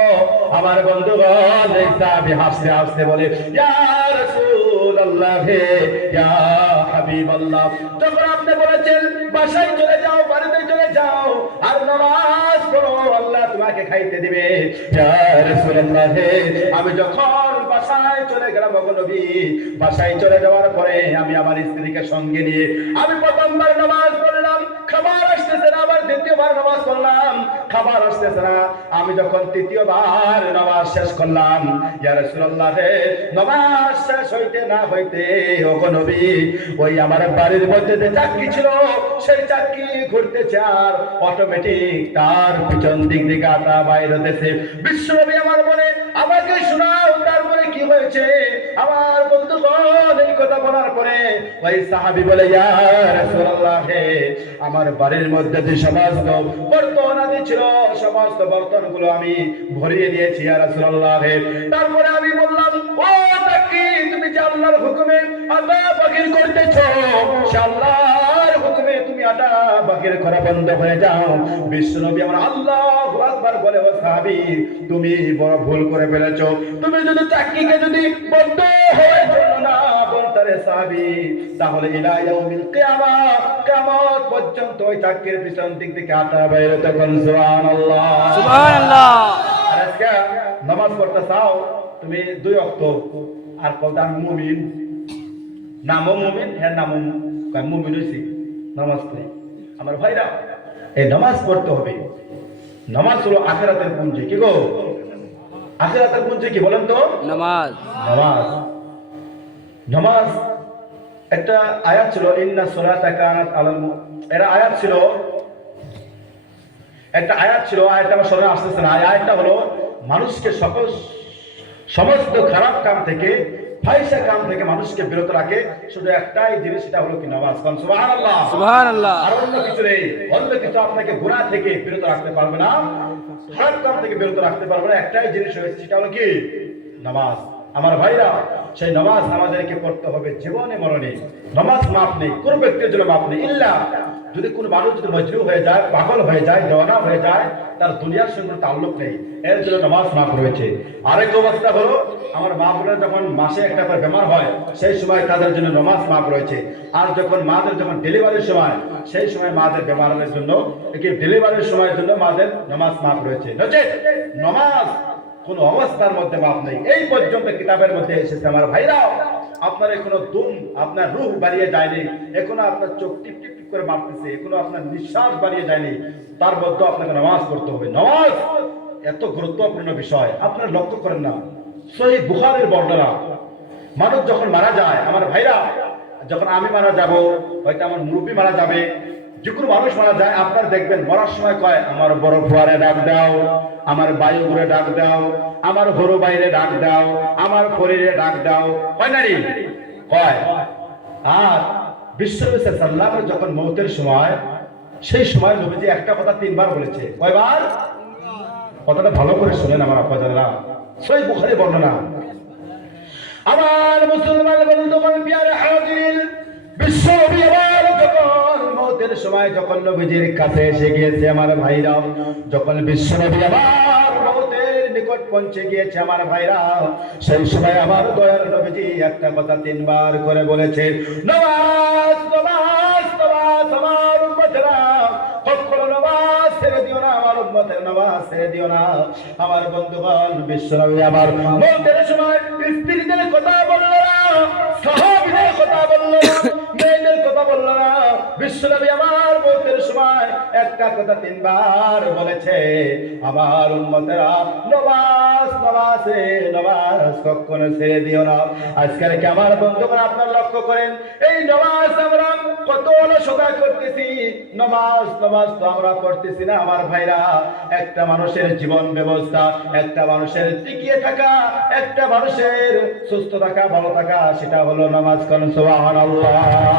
আমার বন্ধুগণ, এই সাহাবী হাসতে হাসতে বলে, ইয়া রাসূলুল্লাহ, ইয়া হাবিবাল্লাহ, যখন আপনি বলেছেন বাসায় চলে যাও, বাড়িতে চলে যাও, আর নামাজ পড়ো, আল্লাহ তোমাকে খাইতে দিবে। ইয়া রাসূলুল্লাহ, আমি যখন বাসায় চলে গেলাম, ওগো নবী, বাসায় চলে যাওয়ার পরে আমি আমার স্ত্রীকে সঙ্গে নিয়ে আমি প্রথমবার নামাজ পড়লাম, খাবার আসতেছে না, আবার দ্বিতীয়বার নামাজ পড়লাম, খাবার আসতেছে না, আমি যখন তৃতীয়বার নামাজ শেষ করলাম, ইয়া রাসূলুল্লাহ, নামাজ শেষ হইতে না হইতে ওগো নবী, ওই আমার বাড়ির মধ্যে যে চাকরি ছিল, সেই চাকরি ঘুরতেছে, আর অটোমেটিক তার পিছন দিক থেকে আটা বাইর হতেছে। বিশ্বনবী আমার বলে, আমাকে শোনাও, তারপরে কি হয়েছে? আমার বন্ধুগণ, এই কথা বলার পরে ওই সাহাবী বলে, ইয়া রাসূলুল্লাহ, আমার বাড়ির মধ্যে যে সমস্ত বর্তন আদি ছিল, সমস্ত বর্তনগুলো আমি ভরিয়ে দিয়েছি ইয়া রাসূলুল্লাহ। তারপরে আমি বললাম, ও চাকরি, তুমি যে আল্লাহর হুকুমে আটা বাগির করতেছো, সে আল্লাহর হুকুমে তুমি আটা পাকের করা বন্ধ হয়ে যাও। বিশ্বনবী আমার আল্লাহু আকবার বলে, ও সাহাবী তুমি বড় ভুল করে ফেলেছো। তুমি যদি চাকরিকে যদি বন্ধ হয়ে জন্য না বলতে রে সাহাবী, তাহলে ইলা ইয়াউমিল কিয়ামা, কিয়ামত পর্যন্ত ওই চাকরির পিছন দিক থেকে আটা বাইরে তখন সুবহানাল্লাহ সুবহানাল্লাহ। আর আজকে নামাজ পড়তে চাও তুমি 2 ওয়াক্ত, আর কলদান মুমিন নামও মুমিন, হ্যাঁ নামও মুমিন হইছি, নামাজ পড়ি। আমার ভাইরা, এই নামাজ পড়তে হবে। নামাজ হলো আখিরাতের পুঁজি। কি গো, আখিরাতের পুঁজি কি বলেন তো? নামাজ। নামাজ। নামাজ একটা আয়াত ছিল, ইন্না সলাতা কানাত আলাল এরা আয়াত ছিল, একটা আয়াত ছিল, আয়াতটা আমার স্মরণে আসতেছে না। আয়াতটা হলো মানুষকে সমস্ত খারাপ কাম থেকে, ফাহিশা কাম থেকে মানুষকে বিরত রাখে শুধু একটাই জিনিস, সেটা হলো কি নামাজ। সুবহানাল্লাহ সুবহানাল্লাহ। আর অন্য কিছু নেই। অন্য কিছু আপনাকে গুনাহ থেকে বিরত রাখতে পারবে না, খারাপ কাম থেকে বিরত রাখতে পারবে না। একটাই জিনিস রয়েছে, সেটা হলো কি নামাজ। আমার ভাইরা, সেই নামাজ আমাদেরকে পড়তে হবে জীবনে মরণে। নামাজ মাপ নেই, কোন ব্যক্তির জন্য মাপ নেই, ইল্লা যদি কোন মানুষ যদি মজনু হয়ে যায়, পাগল হয়ে যায়, দেওয়ানা হয়ে যায়, তার দুনিয়ার সঙ্গে তাল্লুক নেই, এর জন্য নামাজ মাপ রয়েছে। আরেক অবস্থা হলো আমার মা বোনেরা যখন মাসে একটা করে বেমার হয়, সেই সময় তাদের জন্য নামাজ মাপ রয়েছে। আর যখন মাদের যখন ডেলিভারির সময়, সেই সময় মাদের বেমারের জন্য, ডেলিভারির সময়ের জন্য মাদের নামাজ মাপ রয়েছে। নামাজ কোন অবস্থার মধ্যে মাপ নেই। এই পর্যন্ত কিতাবের মধ্যে এসেছে। আমার ভাইরা, আপনার এখনো দুম, আপনার রূহ বাড়িয়ে যায়নি, এখনো আপনার চোখ টিপ টিপ টিপ করে মারতেছে, এখনো আপনার নিঃশ্বাস বাড়িয়ে যায়নি, তার মধ্যে আপনাকে নামাজ পড়তে হবে। নামাজ এত গুরুত্বপূর্ণ বিষয়, আপনারা লক্ষ্য করেন না? সহিহ বুখারীর বর্ণনা, মানুষ যখন মারা যায়, আমার ভাইরা, যখন আমি মারা যাব, হয়তো আমার মুরব্বী মারা যাবে, যে কোনো মানুষ মারা যায়, আপনারা দেখবেন মরার সময় কয়, আমার বড় ফুয়ারে ডাক দাও, আমার বায়ু ঘুরে ডাক দাও, আমার ঘরু বাইরে ডাক দাও, আমার শরীরে ডাক দাও, হয় না রে? কয়। আর বিশ্বনবী সাল্লাল্লাহু আলাইহি যখন মওতের সময়, সেই সময় নবীজি একটা কথা 3 বার বলেছে। কয়বার? কথাটা ভালো করে শুনেন আমার আপনারা, সহিহ বুখারী বর্ণনা। আমার মুসলমান বন্ধুগণ, প্রিয় হাজির, বিশ্বনবী আবার যখন মওতের সময় যখন নবীজির কাছে এসে গিয়েছে, আমার ভাইরা, যখন বিশ্বনবী আবার মওতের নিকট পৌঁছে গিয়েছে, আমার ভাইরা, সেই সময় আমার দয়ার নবীজি একটা কথা 3 বার করে বলেছে, নামাজ নামাজ নামাজ। আমার উম্মতেরা, কখনো নামাজ ছেড়ে দিও না, আমার উম্মতের নামাজ ছেড়ে দিও না। আমার বন্ধুগণ, বিশ্বনবী আবার মওতের সময় স্ত্রীদের কথা বলল না, সাহাবীদের কথা বলল না, মেয়েদের কথা বলল না। বিশ্বনবী আমার মওতের সময় একটা কথা 3 বার বলেছে, আমার উম্মতেরা, নামাজ নামাজ নামাজ কখনো ছেড়ে দিও না। আজকাল কি আমার বন্ধুগণ, আপনারা লক্ষ্য করেন, এই নামাজ আমরা কত অলসতা করতেছি, নামাজ নামাজ তো আমরা পড়তেছি না। আমার ভাইরা, একটা মানুষের জীবন ব্যবস্থা, একটা মানুষের টিকিয়ে থাকা, একটা মানুষের সুস্থ থাকা, ভালো থাকা, সেটা হলো নামাজ। কোন সুবহানাল্লাহ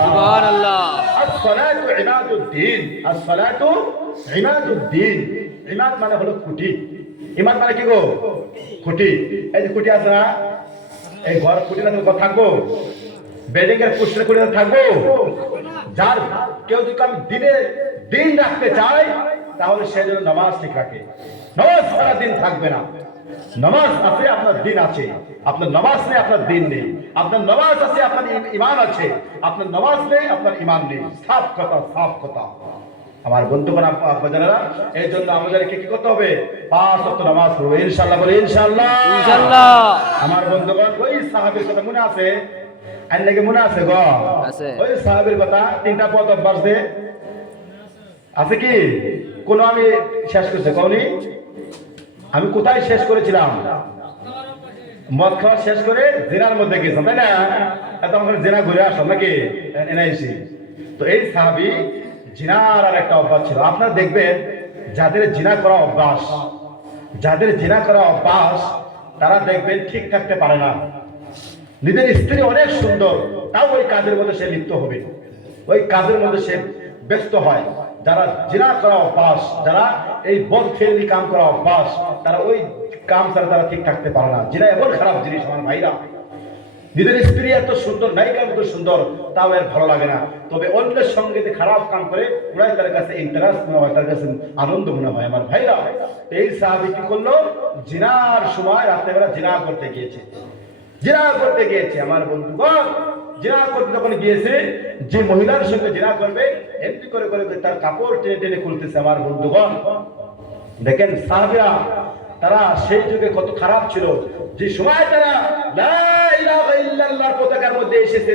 সুবহানাল্লাহ। as-salatu imaduddin, as-salatu imaduddin। Imad মানে হলো খুঁটি। ইমাদ মানে কি গো? খুঁটি। এই যে খুঁটি আছে না, এই ঘর খুঁটি না থাকবো, বিল্ডিং এর পুষ্টের খুঁটি থাকবো। যার কেউ যদি আমি দিন রাখতে চাই, তাহলে সে যেন নামাজ ঠিক রাখে। নামাজ সারা দিন থাকবে না। নামাজ আছে, আপনার দিন আছে। আপনার নামাজ নেই, আপনার দিন নেই। আপনার নামাজ আছে, আপনার ঈমান আছে। আপনার নামাজ নেই, আপনার ঈমান নেই। সাফ কথা, সাফ কথা। আমার বন্ধুগণ, আপনারা, এই জন্য আমাদেরকে কি করতে হবে? 5 ওয়াক্ত নামাজ পড়বো, ইনশাআল্লাহ। বলে ইনশাআল্লাহ, ইনশাআল্লাহ। আমার বন্ধুগণ, ওই সাহাবীর কথা মনে আছে? আইন লাগে মনে আছে গো? আছে। ওই সাহাবীর কথা 3টা পদ অভ্যাস দে আছে কি? কোন আমি শেষ করছে কওনি? আমি কোথায় শেষ করেছিলাম? মদ খাওয়া শেষ করে জিনার মধ্যে গেছিলাম, তাই না? এত আমাকে জিনা ঘুরে আসলাম নাকি এনআইসি। তো এই সাহাবী জিনার আর একটা অভ্যাস ছিল। আপনারা দেখবেন, যাদের জিনা করা অভ্যাস, যাদের জিনা করা অভ্যাস, তারা দেখবেন ঠিক থাকতে পারে না। নিজের স্ত্রী অনেক সুন্দর, তাও ওই কাজের মধ্যে সে লিপ্ত হবে, ওই কাজের মধ্যে সে ব্যস্ত হয়। যারা জিনা করা অভ্যাস, যারা এই বদফেলি কাম করা অভ্যাস, তারা ওই কাম ছাড়া তারা ঠিক থাকতে পারে না। জিনা এমন খারাপ জিনিস আমার ভাইরা। নিজের স্ত্রী এত সুন্দর, নায়িকার মতো সুন্দর, তাও এর ভালো লাগে না। তবে অন্যের সঙ্গে যে খারাপ কাম করে ওরাই তার কাছে ইন্টারেস্ট মনে হয়, তার কাছে আনন্দ মনে হয়। আমার ভাইরা, এই সাহাবী কি করলো? জিনার সময় রাত্রেবেলা জিনা করতে গিয়েছে। জিনা করতে গিয়েছে আমার বন্ধুগণ, জিনা করতে যখন গিয়েছে, যে মহিলার সঙ্গে জিনা করবে এমনি করে করে তার কাপড় টেনে টেনে খুলতেছে। আমার বন্ধুগণ দেখেন, সাহাবীরা তারা সেই যুগে কত খারাপ ছিল। যে সময় তারা লা ইলাহা ইল্লাল্লাহর পতাকার মধ্যে এসেছে,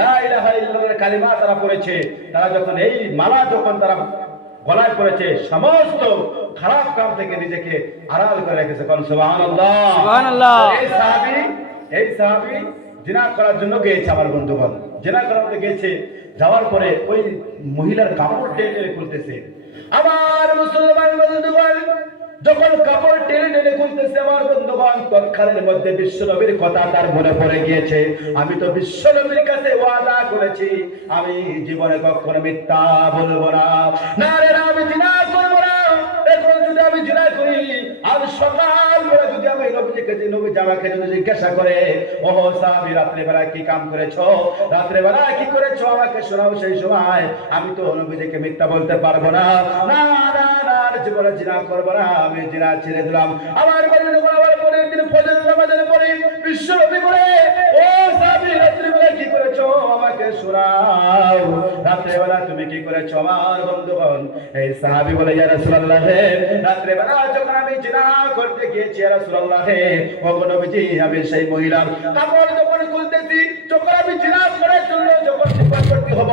লা ইলাহা ইল্লাল্লাহর কালিমা তারা পড়েছে, তারা যখন এই মালা যখন তারা গলায় পড়েছে, সমস্ত খারাপ কাম থেকে নিজেকে আড়াল করে রেখেছে। কোন সুবহানাল্লাহ, সুবহানাল্লাহ। এই সাহাবী জিনা করার জন্য গিয়েছে। আমার বন্ধুগণ জিনা করাতে গিয়েছে, যাওয়ার পরে ওই মহিলার কাপড় টেনে টেনে খুলতেছে। আমার মুসলমান বন্ধুগণ যখন কাপড় টেনে টেনে খুলতেছে, আমার বন্ধুগণ তৎক্ষণের মধ্যে বিশ্বনবীর কথা তার মনে পড়ে গিয়েছে। আমি তো বিশ্বনবীর কাছে ওয়াদা করেছি আমি জীবনে কখনো মিথ্যা বলবো না, না রে না, আমি জিনা করবো না। এখন যদি আমি জিনা করি, আজ সকাল বেলা যদি আমি নবীকে, নবী আমাকে যদি জিজ্ঞাসা করে, ও সাহাবী রাত্রে বেলা কি কাম করেছো, রাত্রে বেলা কি করেছো, আমাকে শোনাও, সেই সময় আমি তো নবীকে মিথ্যা বলতে পারবো না। না না না, জীবনে জিনা করবো না, আমি জিনা ছেড়ে দিলাম। আমার বন্ধুগণ আবার পরের দিন ফজর নামাজের পরে বিশ্বনবী বলে, ও সাহাবী রাত্রে বেলা কি করেছো, আমাকে শোনাও, রাত্রে বেলা তুমি কি করেছো। আমার বন্ধুগণ এই সাহাবী বলে, ইয়া রাসূলুল্লাহ, রাত্রে বেলা যখন আমি জিনা করতে গিয়েছি, ইয়া রাসূলুল্লাহ, ও নবীজি, আমি সেই মহিলার কাপড় যখন খুলতেছি, যখন আমি জিনা করার জন্য যখন নিকটবর্তী হব,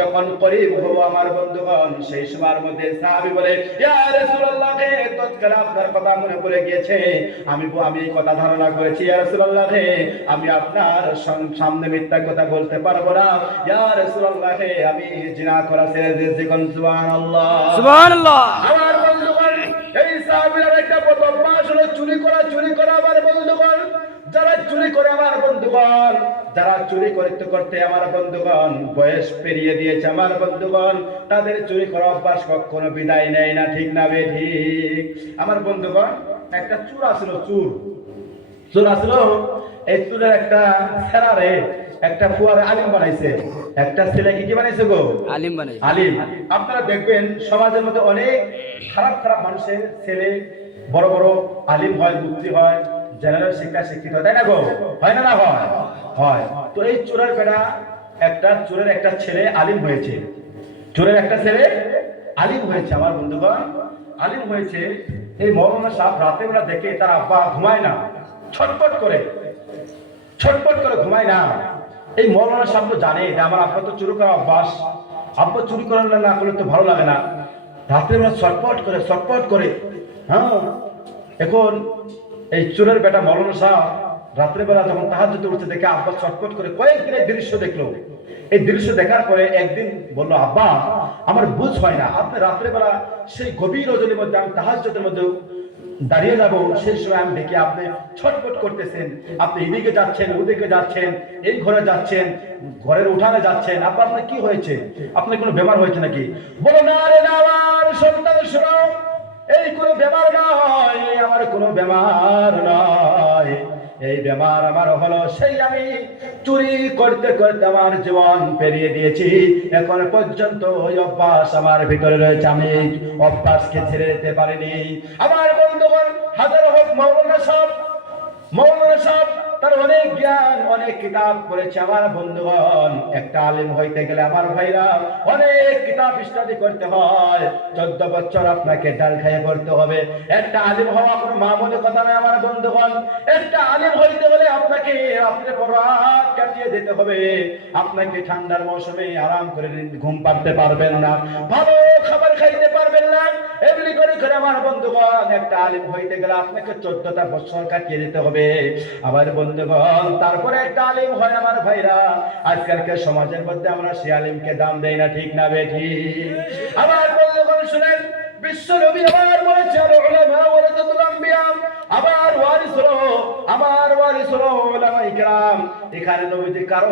যখন করিব হব, আমার বন্ধুগণ সেই সময়ের মধ্যে সাহাবী বলে, ইয়া রাসূলুল্লাহ, তৎকালে আপনার কথা মনে পড়ে গিয়েছে, আমি এই কথা ধারণা করেছি, ইয়া রাসূলুল্লাহ, আমি আপনার সামনে মিথ্যা কথা বলতে পারবো না। ইয়া রাসূলুল্লাহ, আমি জিনা করা ছেড়ে দিয়েছি। কোন সুবহানাল্লাহ, সুবহানাল্লাহ। আমার বন্ধুগণ এই সাহাবীর একটা অভ্যাস হলো চুরি করা। আমার বন্ধুগণ যারা চুরি করে, আমার বন্ধুগণ যারা চুরি করতে করতে আমার বন্ধুগণ বয়স পেরিয়ে দিয়েছে, আমার বন্ধুগণ তাদের চুরি করা অভ্যাস কখনো বিদায় নেয় না, ঠিক না বেঠিক? আমার বন্ধুগণ একটা চোর আসলো, চোর আসলো, এই চোরের একটা ছেড়ারে একটা ফুয়ারে আলিম বানাইছে, একটা ছেলেকে কি বানাইছে গো? আলিম বানাইছে। আলিম। আপনারা দেখবেন সমাজের মধ্যে অনেক খারাপ খারাপ মানুষের ছেলে বড় বড় আলিম হয়, মুফতি হয়, জেনারেল শিক্ষা শিক্ষিত হয়, তাই না গো? হয় না? না হয়? হয়। তো এই চোরের বেটা চোরের একটা ছেলে আলিম হয়েছে, চোরের একটা ছেলে আলিম হয়েছে। আমার বন্ধুগণ আলিম হয়েছে, এই মৌলানা সাহেব রাতে বেলা দেখে তার আব্বা ঘুমায় না, ছটপট করে ঘুমায় না। এই মৌলানা সাহেব তো জানে যে আমার আব্বা তো চুরি করা অভ্যাস, আব্বা চুরি করার না করলে তো ভালো লাগে না, রাত্রেবেলা ছটপট করে। হ্যাঁ, এখন এই চোরের বেটা মৌলানা সাহেব রাত্রেবেলা যখন তাহাজ্জুদে উঠতে দেখে আব্বা ছটপট করে, কয়েকদিন এই দৃশ্য দেখলো। এই দৃশ্য দেখার পরে একদিন বললো, আব্বা আমার বুঝ হয় না, আপনি রাত্রেবেলা সেই গভীর রজনীর মধ্যে আমি তাহাজ্জুদের মধ্যে দাঁড়িয়ে যাব, সেই সময় আমি দেখি আপনি ছটফট করতেছেন, আপনি এদিকে যাচ্ছেন, ওদিকে যাচ্ছেন, এই ঘরে যাচ্ছেন, ঘরের উঠানে যাচ্ছেন, আপনার কি হয়েছে? আপনার কোনো বেমার হয়েছে নাকি? বলো, না রে না, আমার সন্তান শোনো, এই কোনো বেমার নয়, আমার কোনো বেমার নয়, এই বেমার আমার হলো সেই আমি চুরি করতে করতে আমার জীবন পেরিয়ে দিয়েছি, এখন পর্যন্ত ওই অভ্যাস আমার ভিতরে রয়েছে, আমি এই অভ্যাসকে ছেড়ে দিতে পারিনি। আমার বন্ধুগণ হাজার হোক মৌলানা সাহেব তার অনেক জ্ঞান, অনেক কিতাব পড়েছে। আমার বন্ধুগণ একটা আলেম হইতে গেলে আমার ভাইরা অনেক কিতাব স্টাডি করতে হয়, 14 বছর আপনাকে ডাল খাইয়ে পড়তে হবে। একটা আলেম হওয়া কোনো মামুলি কথা নয় আমার বন্ধুগণ। একটা আলেম হইতে হলে আপনাকে রাত্রে পর রাত কাটিয়ে দিতে হবে, আপনাকে ঠান্ডার মৌসুমে আরাম করে ঘুম পাড়তে পারবেন না, ভালো খাবার খাইতে পারবেন না, এমনি করে আমার বন্ধুগণ একটা আলেম হইতে গেলে আপনাকে 14টা বছর কাটিয়ে দিতে হবে। আমার বন্ধুগণ তারপরে একটা আলিম হয় আমার ভাইরা। আজকালকার সমাজের মধ্যে আমরা সে আলিমকে দাম দেই না, ঠিক না বেঠিক? আমার বন্ধুগণ শুনেন, বিশ্ব নবী আবার বলেছেন, উলামা ওয়ারাসাতুল আম্বিয়া, আমার ওয়ারিস হলো উলামায়ে কেরাম। এখানে নবীজি কারো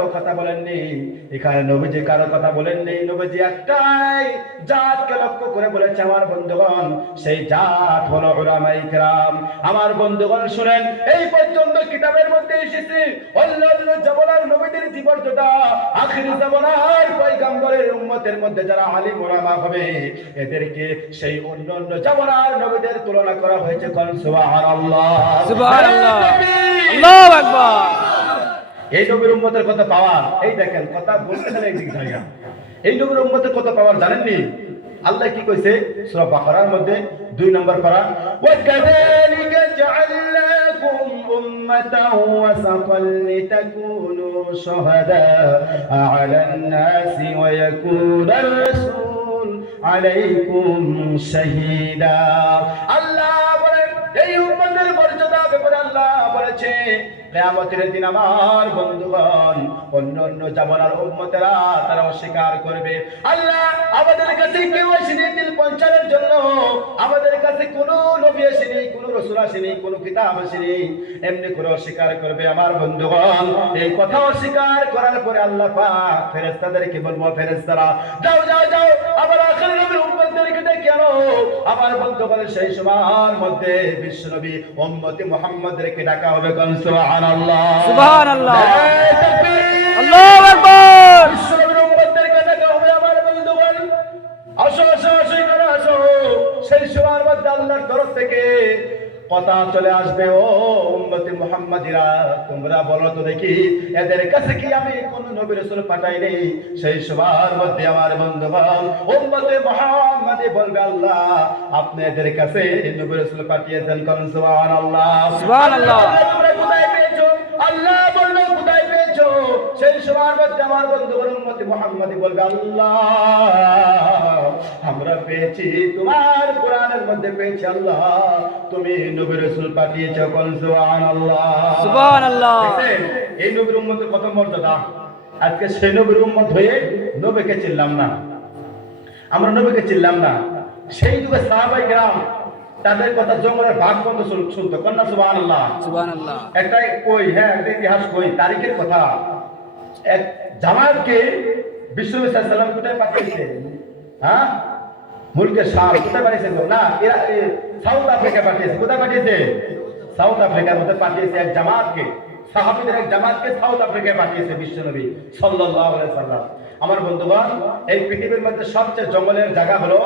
কথা বলেননি, নবীজি একটাই জাতকে লক্ষ্য করে বলেছে আমার বন্ধুগণ, সেই জাত হলো উলামায়ে কেরাম। আমার বন্ধুগণ শুনেন, এই পর্যন্ত কিতাবের মধ্যে এসেছে অন্যান্য মর্যাদা আখির জামানার পয়গম্বরের উম্মতের মধ্যে যারা আলিম ওলামা হবে এদেরকে সেই অন্যান্য জামানার নবীদের তুলনা করা হয়েছে। কোন সুবহানাল্লাহ সুবহানাল্লাহ আল্লাহু আকবার। এই নবীর উম্মতের কত পাওয়ার, এই দেখেন কথা বলতে গেলে একদিক জায়গা। এই নবীর উম্মতের কত পাওয়ার জানেননি? আল্লাহ কি কইছে সূরা বাকারার মধ্যে 2 নম্বর পারা, ওয়া কাযালিকা জাআলনাকুম উম্মাতান ওয়াসাতান লিতাকুনু শুহাদা আলান নাসি ওয়া ইয়াকুনার রাসূল আলাইকুম শাহীদা। আল্লাহ বলেন এই উম্মতের মর্যাদা ব্যাপারে আল্লাহ বলেছে কিয়ামতের দিন আমার বন্ধুগণ অন্যান্য জামানার উম্মতেরা তারা অস্বীকার করবে। আল্লাহ আমাদের কাছে কেউ আসেনি দিল পৌঁছানোর জন্য, আমাদের কাছে কোনো নবী আসেনি, কোনো রাসূল আসেনি, কোনো কিতাব আসেনি, এমনি করে অস্বীকার করবে আমার বন্ধুগণ। এই কথা অস্বীকার করার পরে আল্লাহ পাক ফেরেশতাদেরকে বলবো, ফেরেশতারা যাও যাও যাও আমার আখির নবীর উম্মতদেরকে ডেকে আনো। আমার বন্ধুগণ সেই সময়ের মধ্যে বিশ্ব নবী উম্মতে মুহাম্মদদেরকে ডাকা হবে। কোন সুবহানাল্লাহ সুবহানাল্লাহ তাকবীর আল্লাহু আকবার। বিশ্ব নবীর উম্মতদেরকে ডাকা হবে আমার বন্ধুগণ। আসো আসো আসো এখানে আসো। সেই সময়ের মধ্যে আল্লাহর তরফ থেকে কথা চলে আসবে, ও উম্মতে মুহাম্মাদিরা তোমরা বলো তো দেখি এদের কাছে কি আমি কোন নবী রাসূল পাঠাইনি? সেই সবার মধ্যে আমার বন্ধুগণ উম্মতে মুহাম্মাদি বলবে আল্লাহ আপনি এদের কাছে নবী রাসূল পাঠিয়েছেন। কোন সুবহানাল্লাহ সুবহানাল্লাহ। তোমরা কোথায় পেয়েছো? আল্লাহ বলবে কোথায় পেয়েছো? সেই সবার মধ্যে আমার বন্ধুগণ উম্মতে মুহাম্মাদি বলবে আল্লাহ আমরা পেয়েছি তোমার কোরআনের মধ্যে পেয়েছি, আল্লাহ তুমি নবী রাসূল পাঠিয়েছো। কোন সুবহানাল্লাহ সুবহানাল্লাহ। দেখেন এই নবীর উম্মতের কত মর্যাদা। আজকে সেই নবীর উম্মত হয়ে নবীকে চিনলাম না, আমরা নবীকে চিনলাম না। সেই যুগে সাহাবায়ে কেরাম তাদের কথা জঙ্গলের ভাগ বন্ধ শুনতো। কন্যা সুবহানাল্লাহ সুবহানাল্লাহ। একটা কই, হ্যাঁ একটা ইতিহাস কই, তারিখের কথা। এক জামাতকে বিশ্বনবী সাল্লাল্লাহু আলাইহি ওয়াসাল্লাম কোথায় পাঠিয়েছে? হ্যাঁ মুলকে শাম কোথায় পাঠিয়েছে? না এরা সাউথ আফ্রিকা পাঠিয়েছে। কোথায় পাঠিয়েছে? সাউথ আফ্রিকার মধ্যে পাঠিয়েছে এক জামাতকে, সাহাবীদের এক জামাতকে সাউথ আফ্রিকায় পাঠিয়েছে বিশ্বনবী সাল্লাল্লাহু আলাইহি ওয়াসাল্লাম। আমার বন্ধুগণ এই পৃথিবীর মধ্যে সবচেয়ে জঙ্গলের জায়গা হলো,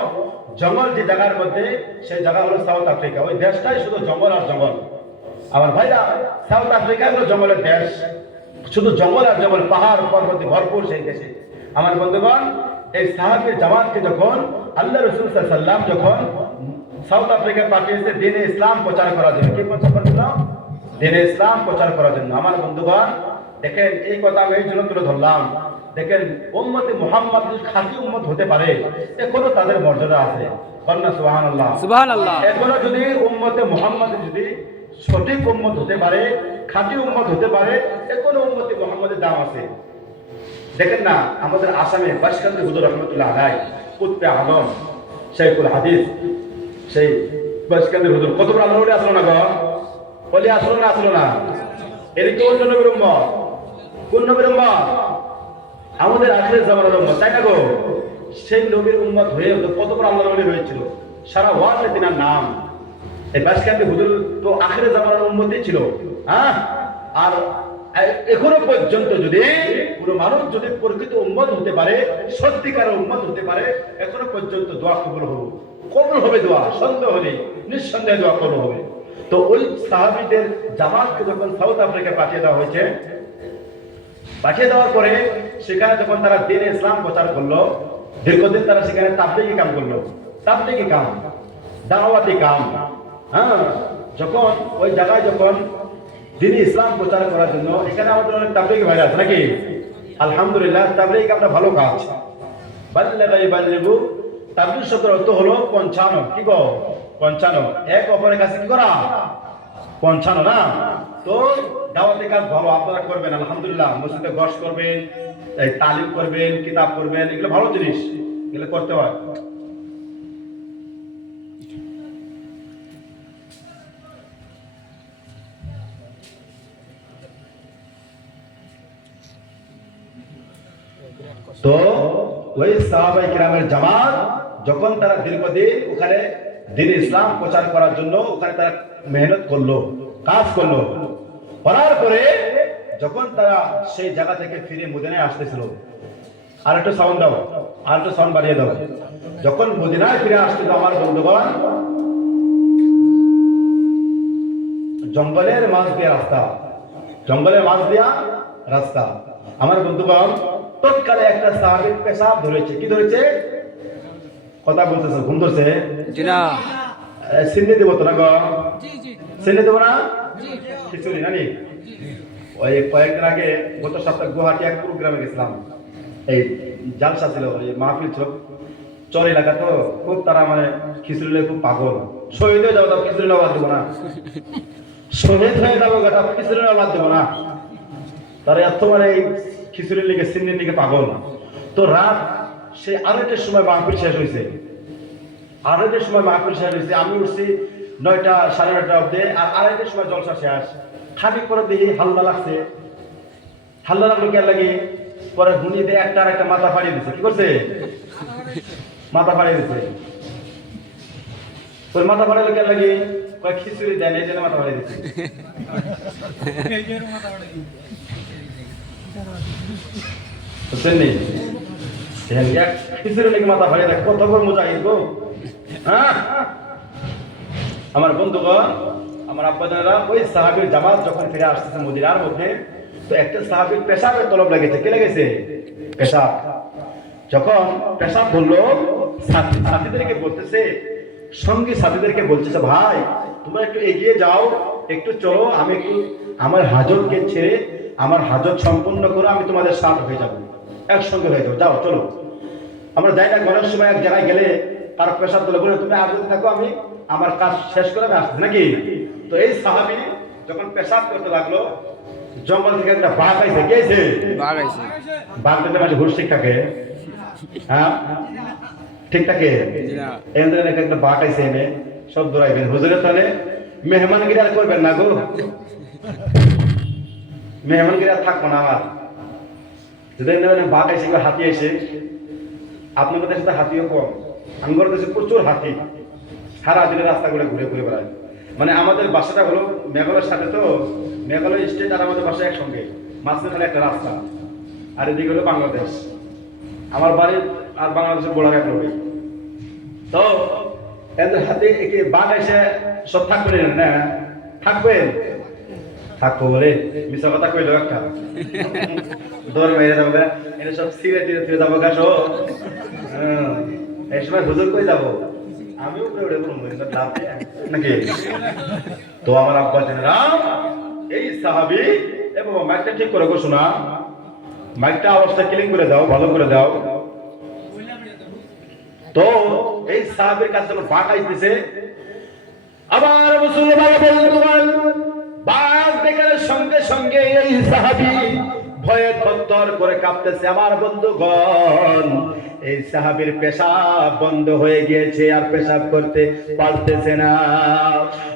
জঙ্গল যে জায়গার মধ্যে সেই জায়গা হলো সাউথ আফ্রিকা। ওই দেশটাই শুধু জঙ্গল আর জঙ্গল। আমার ভাইরা সাউথ আফ্রিকা হলো জঙ্গলের দেশ, শুধু জঙ্গল আর জঙ্গল, পাহাড় পর্বতে ভরপুর সেই দেশে। আমার বন্ধুগণ এই সাহাবীর জামাতকে যখন আল্লাহ রাসূল সাল্লাল্লাহু আলাইহি ওয়াসাল্লাম যখন সাউথ আফ্রিকায় পাঠিয়েছে দ্বীনে ইসলাম প্রচার করার জন্য, কি প্রচার করার জন্য? দ্বীনে ইসলাম প্রচার করার জন্য। আমার বন্ধুগণ দেখেন এই কথা আমি এই জন্য তুলে ধরলাম, দেখেন উম্মতে মুহাম্মদ খাঁটি উম্মত হতে পারে এখনো তাদের মর্যাদা আছে। কন্যা সুবহানাল্লাহ সুবহানাল্লাহ। এখনো যদি উম্মতে মুহাম্মদ যদি সঠিক উম্মত হতে পারে, খাঁটি উম্মত হতে পারে, এখনো উম্মতে মুহাম্মদের দাম আছে। দেখেন না আমাদের আসামে বাসকান্দি হুজুর রহমতুল্লাহ আলাইহি কুতবে আলম শাইখুল হাদিস, সেই বাসকান্দি হুজুর কত বড় আল্লাহর ওলি আসলো না গো? ওলি আসলো না আসলো না? এর কি অন্য নবীর উম্মত? কোন নবীর উম্মত? আমাদের আখিরের জামানার উম্মত, তাই না গো? সেই নবীর উম্মত হয়ে কত বড় আল্লাহর ওলি হয়েছিল, সারা ওয়ার্ল্ডে তিনার নাম। এই বাসকান্দি হুজুর তো আখিরের জামানার উম্মতই ছিল। হ্যাঁ আর এখনো পর্যন্ত যদি কোনো মানুষ যদি প্রকৃত উম্মত হতে পারে, সত্যিকারের উম্মত হতে পারে, এখনো পর্যন্ত দোয়া কবুল হবে দোয়া, সন্দেহ নেই, নিঃসন্দেহে দোয়া কবুল হবে। তো ওই সাহাবীদের জামাতকে যখন সাউথ আফ্রিকা পাঠিয়ে দেওয়া হয়েছে, পাঠিয়ে দেওয়ার পরে সেখানে যখন তারা দ্বীনে ইসলাম প্রচার করলো, দীর্ঘদিন তারা সেখানে তাবলীগি কাম করলো, তাবলীগি কাম, দাওয়াতি কাম। হ্যাঁ যখন ওই জায়গায় যখন দ্বীনে ইসলাম প্রচার করার জন্য, এখানে আমাদের অনেক তাবলীগি ভাইরা আছে নাকি? আলহামদুলিল্লাহ তাবলীগ একটা ভালো কাজ। বাল্লিগু ইবাল্লিগু তাবলীগ শব্দের অর্থ হলো পৌঁছানো। কি গো? পৌঁছানো, এক অপরের কাছে কি করা? পৌঁছানো না? তো দাওয়াতি কাজ ভালো আপনারা করবেন আলহামদুলিল্লাহ। মসজিদে গশ করবেন, তালিম করবেন, কিতাব করবেন, এগুলো ভালো জিনিস, এগুলো করতে হয়। তো ওই সাহাবায়ে কিরামের জামাত যখন তারা দীর্ঘদিন ওখানে দ্বীন ইসলাম প্রচার করার জন্য ওখানে তারা মেহনত করলো, কাজ করলো, করার পরে যখন তারা সেই জায়গা থেকে ফিরে মদিনায় আসতেছিল, আর একটু সাউন্ড দাও, আর একটু সাউন্ড বাড়িয়ে দাও, যখন মদিনায় ফিরে আসছিল আমার বন্ধুগণ, জঙ্গলের মাঝ দিয়ে রাস্তা, জঙ্গলের মাঝ দিয়া রাস্তা, আমার বন্ধুগণ তৎকালে একটা সাহাবীর পেশাব ধরেছে। কি ধরেছে? কথা বলতেছে, ঘুম ধরছে? জি না। সিন্নি দেবো তো না গো? সিন্নি দেবো না? খিচুড়ি নানি? ওই কয়েকদিন আগে গত সপ্তাহে গুয়াহাটি এক প্রোগ্রামে গেছিলাম, এই জালসা ছিল, ওই মাহফিল ছিল, চর এলাকা তো খুব তারা মানে খিচুড়ি খুব পাগল। শহীদ হয়ে যাবো, তাও খিচুড়ি বাদ দেবো না, শহীদ হয়ে যাবো তাও খিচুড়ি বাদ দেবো না। তারা এত মানে এই খিচুড়ির লিগে সিন্নির লিগে পাগল। তো রাত সে আড়াইটার সময় মাহফিল শেষ হয়েছে, আড়াইটার সময় মাহফিল শেষ হয়েছে, আমি উঠছি 9টা সাড়ে 9টা অব্দে, আর আড়াইটার সময় জলসা শেষ। খানিক পরে দেখি হাল্লা লাগছে, হাল্লা লাগলো কে লাগে, পরে ঘুনি দিয়ে একটা আর একটা মাথা ফাড়িয়ে দিচ্ছে। কি করছে? মাথা ফাড়িয়ে দিচ্ছে। তোর মাথা ফাড়াইলো কে লাগে? খিচুড়ি দেন, এই জন্য মাথা ফাড়িয়ে দিচ্ছে। বুঝছেন নি? খিচুড়ি লেগে মাথা ফাড়িয়ে দেয়, কত বড় মুজাহিদ গো। হ্যাঁ, আমার বন্ধুগণ, আমার আব্বাজানেরা, ওই সাহাবীর জামাত যখন ফিরে আসতেছে মদিনার মধ্যে, তো একটা সাহাবীর পেশাবের তলব লেগেছে। কে লেগেছে? পেশাব। যখন পেশাব বললো, সাথীদেরকে বলতেছে, সঙ্গী সাথীদেরকে বলতেছে, ভাই তোমরা একটু এগিয়ে যাও, একটু চলো, আমি একটু আমার হাজতকে ছেড়ে আমার হাজত সম্পূর্ণ করে আমি তোমাদের সাথে হয়ে যাবো, একসঙ্গে হয়ে যাবো, যাও চলো। আমরা যাই না, গণের সময় এক জায়গায় গেলে তার পেশাব তুলে বলে, তুমি আর যদি থাকো, আমি আমার কাজ শেষ করে আমি আসছি নাকি। তো এই সাহাবী যখন পেশাব করতে লাগলো, জঙ্গল থেকে একটা বাঘ আইছে। কে আইছে? বাঘ আইছে। বাঘ পেতে মাঝে ঘুষ ঠিক থাকে? হ্যাঁ ঠিক থাকে? জি না। এখান থেকে একটা বাঘ আইছে, এনে সব দৌড়াইবেন হুজুরের, তাহলে মেহমানগিরি আর করবেন না গো, মেহমানগিরি আর থাকবো না আমার। যদি বাঘ আইসে, হাতি আইসে, আপনাদের দেশে তো হাতিও কম, আমার দেশে প্রচুর হাতি, সারা দিনের রাস্তাগুলো ঘুরে ঘুরে বেড়ায়। মানে আমাদের বাসাটা হলো মেঘালয়ের সাথে, তো মেঘালয় স্টেট আর আমাদের বাসা একসঙ্গে, মাঝখানে একটা রাস্তা, আর এদিকে হলো বাংলাদেশ। আমার বাড়ি আর বাংলাদেশের বড় এক লোক। তো এদের হাতে একে বাঘ এসে সব থাকবেন না, থাকবেন থাকবো বলে মিশা কথা কইলো একটা, দৌড় মেরে যাবে, এটা সব সিরে টিরে ফিরে যাবো গাছ। এই সময় হুজুর কই যাবো, আমি উপরে উঠে বলবো নাকি। তো আমার আব্বা জানেরা, এই সাহাবী, এবং মাইকটা ঠিক করে গো, শোনা, মাইকটা আওয়াজটা ক্লিন করে দাও, ভালো করে দাও। তো এই সাহাবীর কাছে যখন বাঘ আইতেছে, আবার মুসলমান বন্ধুগণ, বাঘ দেখার সঙ্গে সঙ্গে এই সাহাবী ভয়ে থরথর করে কাঁপতেছে। আমার বন্ধুগণ, এই সাহাবীর পেশাব বন্ধ হয়ে গিয়েছে, আর পেশাব করতে পারতেছে না।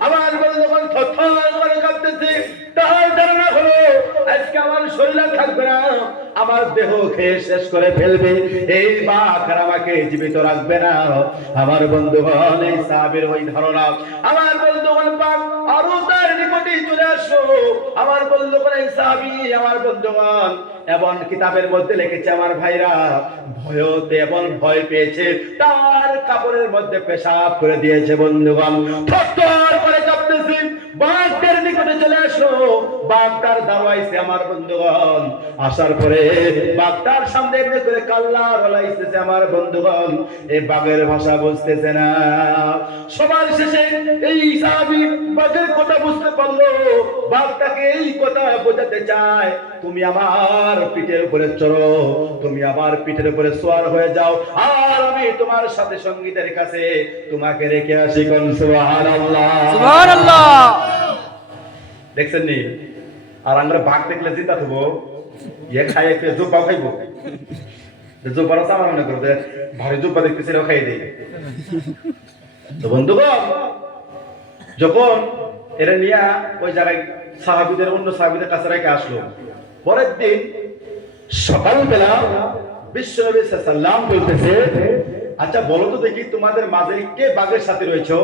আমার বন্ধুগণ থরথর করে কাঁপতেছে, তার ধারণা হলো আজকে আমার শরীর থাকবে না, আমার দেহ খেয়ে শেষ করে ফেলবে, এই বাঘ আর আমাকে জীবিত রাখবে না। আমার বন্ধুগণ, এই সাহাবীর ওই ধারণা। আমার বন্ধুগণ, বাঘ আরো তার নিকটে চলে আসলো। আমার বন্ধুগণ, এই সাহাবী, আমার বন্ধুগণ, এবং কিতাবের মধ্যে লিখেছে আমার ভাইরা, ভয়তে এবং ভয় পেয়েছে, তার কাপড়ের মধ্যে পেশাব করে দিয়েছে। বন্ধুগণ থরথর করে কাঁপতেছে, বাঘের নিকটে চলে আসলো, বাঘটার দাঁড়াইছে। আমার বন্ধুগণ আসার পরে বাঘটার সামনে এমনি করে কাল্লা রলাইতেছে। আমার বন্ধুগণ এই বাঘের ভাষা বুঝতেছে না। সবার শেষে এই সাহাবী বাঘের কথা বুঝতে পারলো, বাঘটাকে এই কথা বোঝাতে চায়, তুমি আমার পিঠের উপরে চড়ো, তুমি আমার পিঠের উপরে সওয়ার হয়ে যাও, আর আমি তোমার সাথে সঙ্গীতের কাছে তোমাকে রেখে আসি। কোন সুবহানাল্লাহ, সুবহানাল্লাহ। দেখছেন নি? আর আমরা বাঘ দেখলে চিন্তা থাকবো, ইয়ে খাই একটু জোপাও খাইবো, জোপার আমার মনে করবে ভারী জোপা দেখতেছে, খাই দেয়। তো বন্ধুগণ, যখন এরা নিয়ে ওই জায়গায় সাহাবীদের, অন্য সাহাবীদের কাছে রেখে আসলো, পরের দিন সকালবেলা বিশ্বনবী সাল্লাল্লাহু আলাইহি ওয়াসাল্লাম বলতেছে, আচ্ছা বলো তো দেখি তোমাদের মাঝে কে বাঘের সাথে রয়েছে,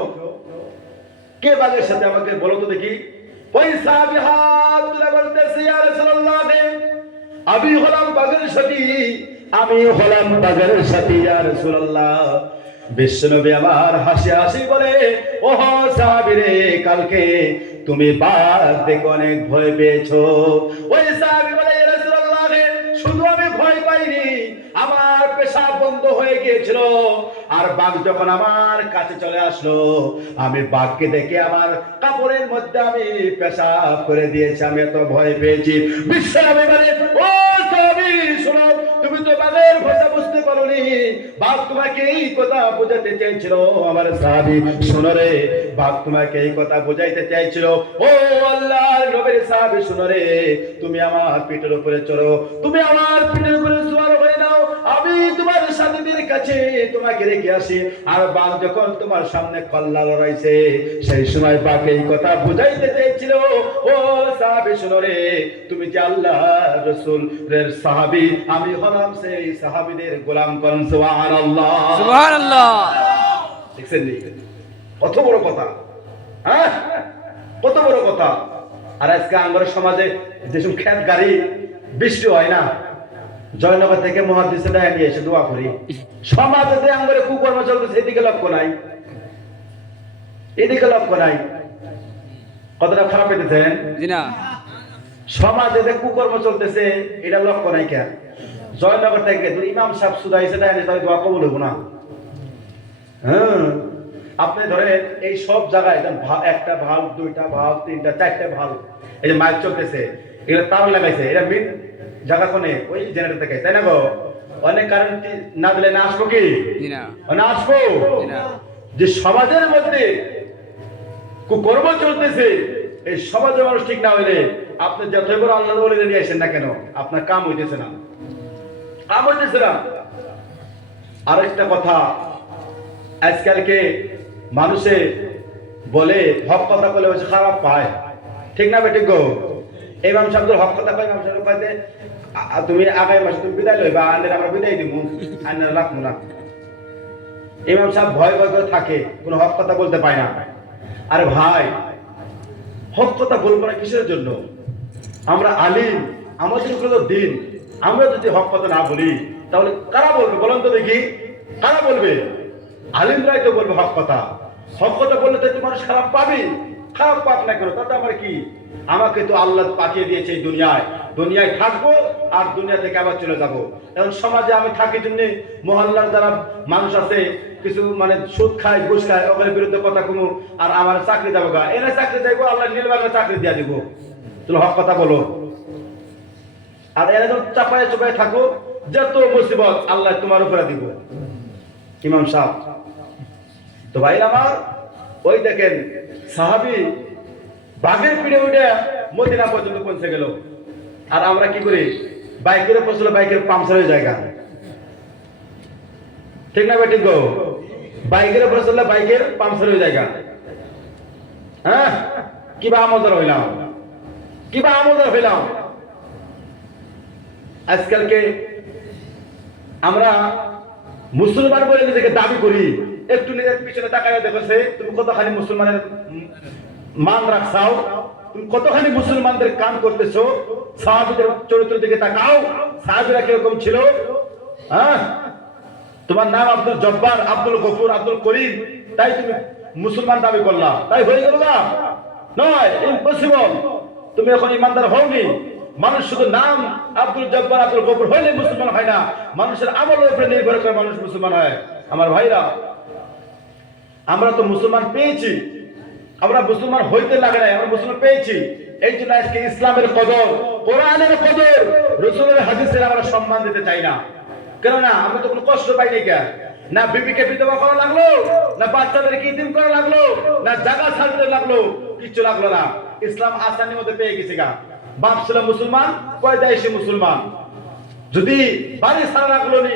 কে বাঘের সাথে, আমাকে বলো তো দেখি। ওই সাহাবী হাত তুলে বলতেছে, ইয়া রাসূলুল্লাহ, আমি হলাম বাঘের সাথী, আমি হলাম বাঘের সাথী ইয়া রাসূলুল্লাহ। বিশ্বনবী আমার হাসি হাসি বলে, ও সাহাবীরে, কালকে তুমি বাঘ দেখে অনেক ভয় পেয়েছো। ওই সাহাবী বলে, ইয়া রাসূলুল্লাহ, শুধু আমি ভয় পাইনি, আমার পেশাব বন্ধ হয়ে গিয়েছিল। আর বাঘ যখন আমার কাছে চলে আসলো, আমি বাঘকে দেখে আমার কাপড়ের মধ্যে আমি পেশাব করে দিয়েছি, আমি এত ভয় পেয়েছি। বিশ্বনবী বলে, ও সাহাবী শোনো, তুমি তো বাঘের ভাষা বুঝতে পারোনি, বাঘ তোমাকে এই কথা বোঝাতে চেয়েছিল। আমার সাহাবী শোনো রে, বাঘ তোমাকে এই কথা বোঝাইতে চাইছিল। ও আল্লাহর নবীর সাহাবী শোনো রে, তুমি আমার পিঠের উপরে চড়ো, তুমি আমার পিঠের উপরে সওয়ার হয়ে নাও, আমি তোমার সাথীদের কাছে তোমাকে রেখে আসি। আর বাঘ যখন তোমার সামনে কল্লা লড়াইছে, সেই সময় বাঘ এই কথা বুঝাইতে চেয়েছিল। ও সাহাবী শোনো রে, তুমি যে আল্লাহর রাসূলের সাহাবী, আমি হলাম সেই সাহাবীদের গোলাম। করুন সুবহানাল্লাহ, সুবহানাল্লাহ। দেখছেন নি কত বড় কথা, হ্যাঁ কত বড় কথা। আর আজকে আমাদের সমাজে যেসব খেত গাড়ি বৃষ্টি হয় না, জয়নগর থেকে মুহাদ্দিসে ডায়া নিয়ে এসে দোয়া করি, সমাজে যে আমাদের কুকর্ম চলতেছে এদিকে লক্ষ্য নাই, এদিকে লক্ষ্য নাই। কতটা খারাপ পেতেছেন? জি না। সমাজে যে কুকর্ম চলতেছে এটা লক্ষ্য নাই কেন? জয়নগর থেকে ইমাম সাহেব সুদাইছে ডায়া নিয়ে তাহলে দোয়া কবুল হবো না? হ্যাঁ, আপনি ধরেন এই সব জায়গায় একটা ভাল, দুইটা ভাল, তিনটা, চারটা ভাল, এই যে মাইক চলতেছে, এগুলো তার লাগাইছে, এটা মিন জায়গা কোনে ওই জেনারেটর থেকে, তাই না গো? অনেক কারেন্ট না দিলে না আসবো কি? জি না। না আসবো। জি না। যে সমাজের মধ্যে কুকর্ম চলতেছে, এই সমাজের মানুষ ঠিক না হইলে আপনি যতই বড় আল্লাহর ওলি নিয়ে আসেন না কেন, আপনার কাম হইতেছে না, কাম হইতেছে না। আরেকটা কথা, আজকালকে মানুষে বলে হক কথা বলে হচ্ছে খারাপ পায়, ঠিক না বেঠিক গো? ইমাম সাহেব হক কথা কয়, ইমাম সাহেব কইতে তুমি আগামী মাসে তুমি বিদায় লইবা, আন্দের আমরা বিদায় দিব, আন্দের রাখবো না। ইমাম সাহেব ভয় ভয় করে থাকে, কোনো হক কথা বলতে পায় না। আরে ভাই, হক কথা বলবো না কিসের জন্য? আমরা আলিম, আমাদের উপরে তো দিন, আমরা যদি হক কথা না বলি তাহলে কারা বলবে বলেন তো দেখি? কারা বলবে? আলিমরাই তো বলবে হক কথা। হক কথা বললে তো একটু মানুষ খারাপ পাবে, খারাপ পাক না কেন, তাতে আমার কি? আমাকে তো আল্লাহ পাঠিয়ে দিয়েছে এই দুনিয়ায়, দুনিয়ায় থাকবো আর দুনিয়া থেকে আবার চলে যাব। এখন সমাজে আমি থাকি জন্য মহল্লার যারা মানুষ আছে কিছু মানে সুদ খায়, ঘুষ খায়, ওদের বিরুদ্ধে কথা কোনো, আর আমার চাকরি যাবো গা, এনে চাকরি যাইবো, আল্লাহ নীলবাগে চাকরি দিয়া দিব, তুমি হক কথা বলো। আর এরা যখন চাপায় চুপায় থাকো, যত মুসিবত আল্লাহ তোমার উপরে দিব। ইমাম সাহেব তো ভাই আমার, ওই দেখেন সাহাবী বাঘের পিঠে উঠে মদিনা পর্যন্ত পৌঁছে গেল, আর আমরা কি করি? বাইকের পৌঁছলে বাইকের পাংচার হয়ে জায়গা, ঠিক না বেঠিক গো? বাইকের পৌঁছলে বাইকের পাংচার হয়ে জায়গা। হ্যাঁ, কিবা আমদার হইলাম, কিবা আমদার হইলাম। আজকালকে আমরা মুসলমান বলে নিজেকে দাবি করি, একটু নিজের পিছনে তাকায় দেখেছে তুমি কতখানি মুসলমানের মান রাখছাও, তুমি কতখানি মুসলমানদের কাম করতেছো। সাহাবীদের চরিত্র দিকে তাকাও, সাহাবীরা কিরকম ছিল। হ্যাঁ, তোমার নাম আব্দুল জব্বার, আব্দুল গফুর, আব্দুল করিম, তাই তুমি মুসলমান দাবি করলা, তাই হয়ে গেল না? নয়, ইম্পসিবল। তুমি এখন ইমানদার হওনি। মানুষ শুধু নাম আব্দুল জব্বার, আব্দুল গফুর হইলে মুসলমান হয় না, মানুষের আমলের উপরে নির্ভর করে মানুষ মুসলমান হয়। আমার ভাইরা, আমরা তো মুসলমান পেয়েছি, আমরা মুসলমান হইতে লাগে নাই, আমরা মুসলমান পেয়েছি। এই জন্য আজকে ইসলামের কদর, কোরআনের কদর, রাসূলের হাদিসের আমরা সম্মান দিতে চাই না। কেননা আমরা তো কোনো কষ্ট পাই নাই। কেন না বিবিকে বিধবা করা লাগলো, না বাচ্চাদেরকে ইতিম করা লাগলো, না জায়গা ছাড়তে লাগলো, কিচ্ছু লাগলো না। ইসলাম আসানির মধ্যে পেয়ে গেছি গা। বাপ ছিল মুসলমান, পয়দা এসে মুসলমান। যদি বাড়ি ছাড়া লাগলো নি,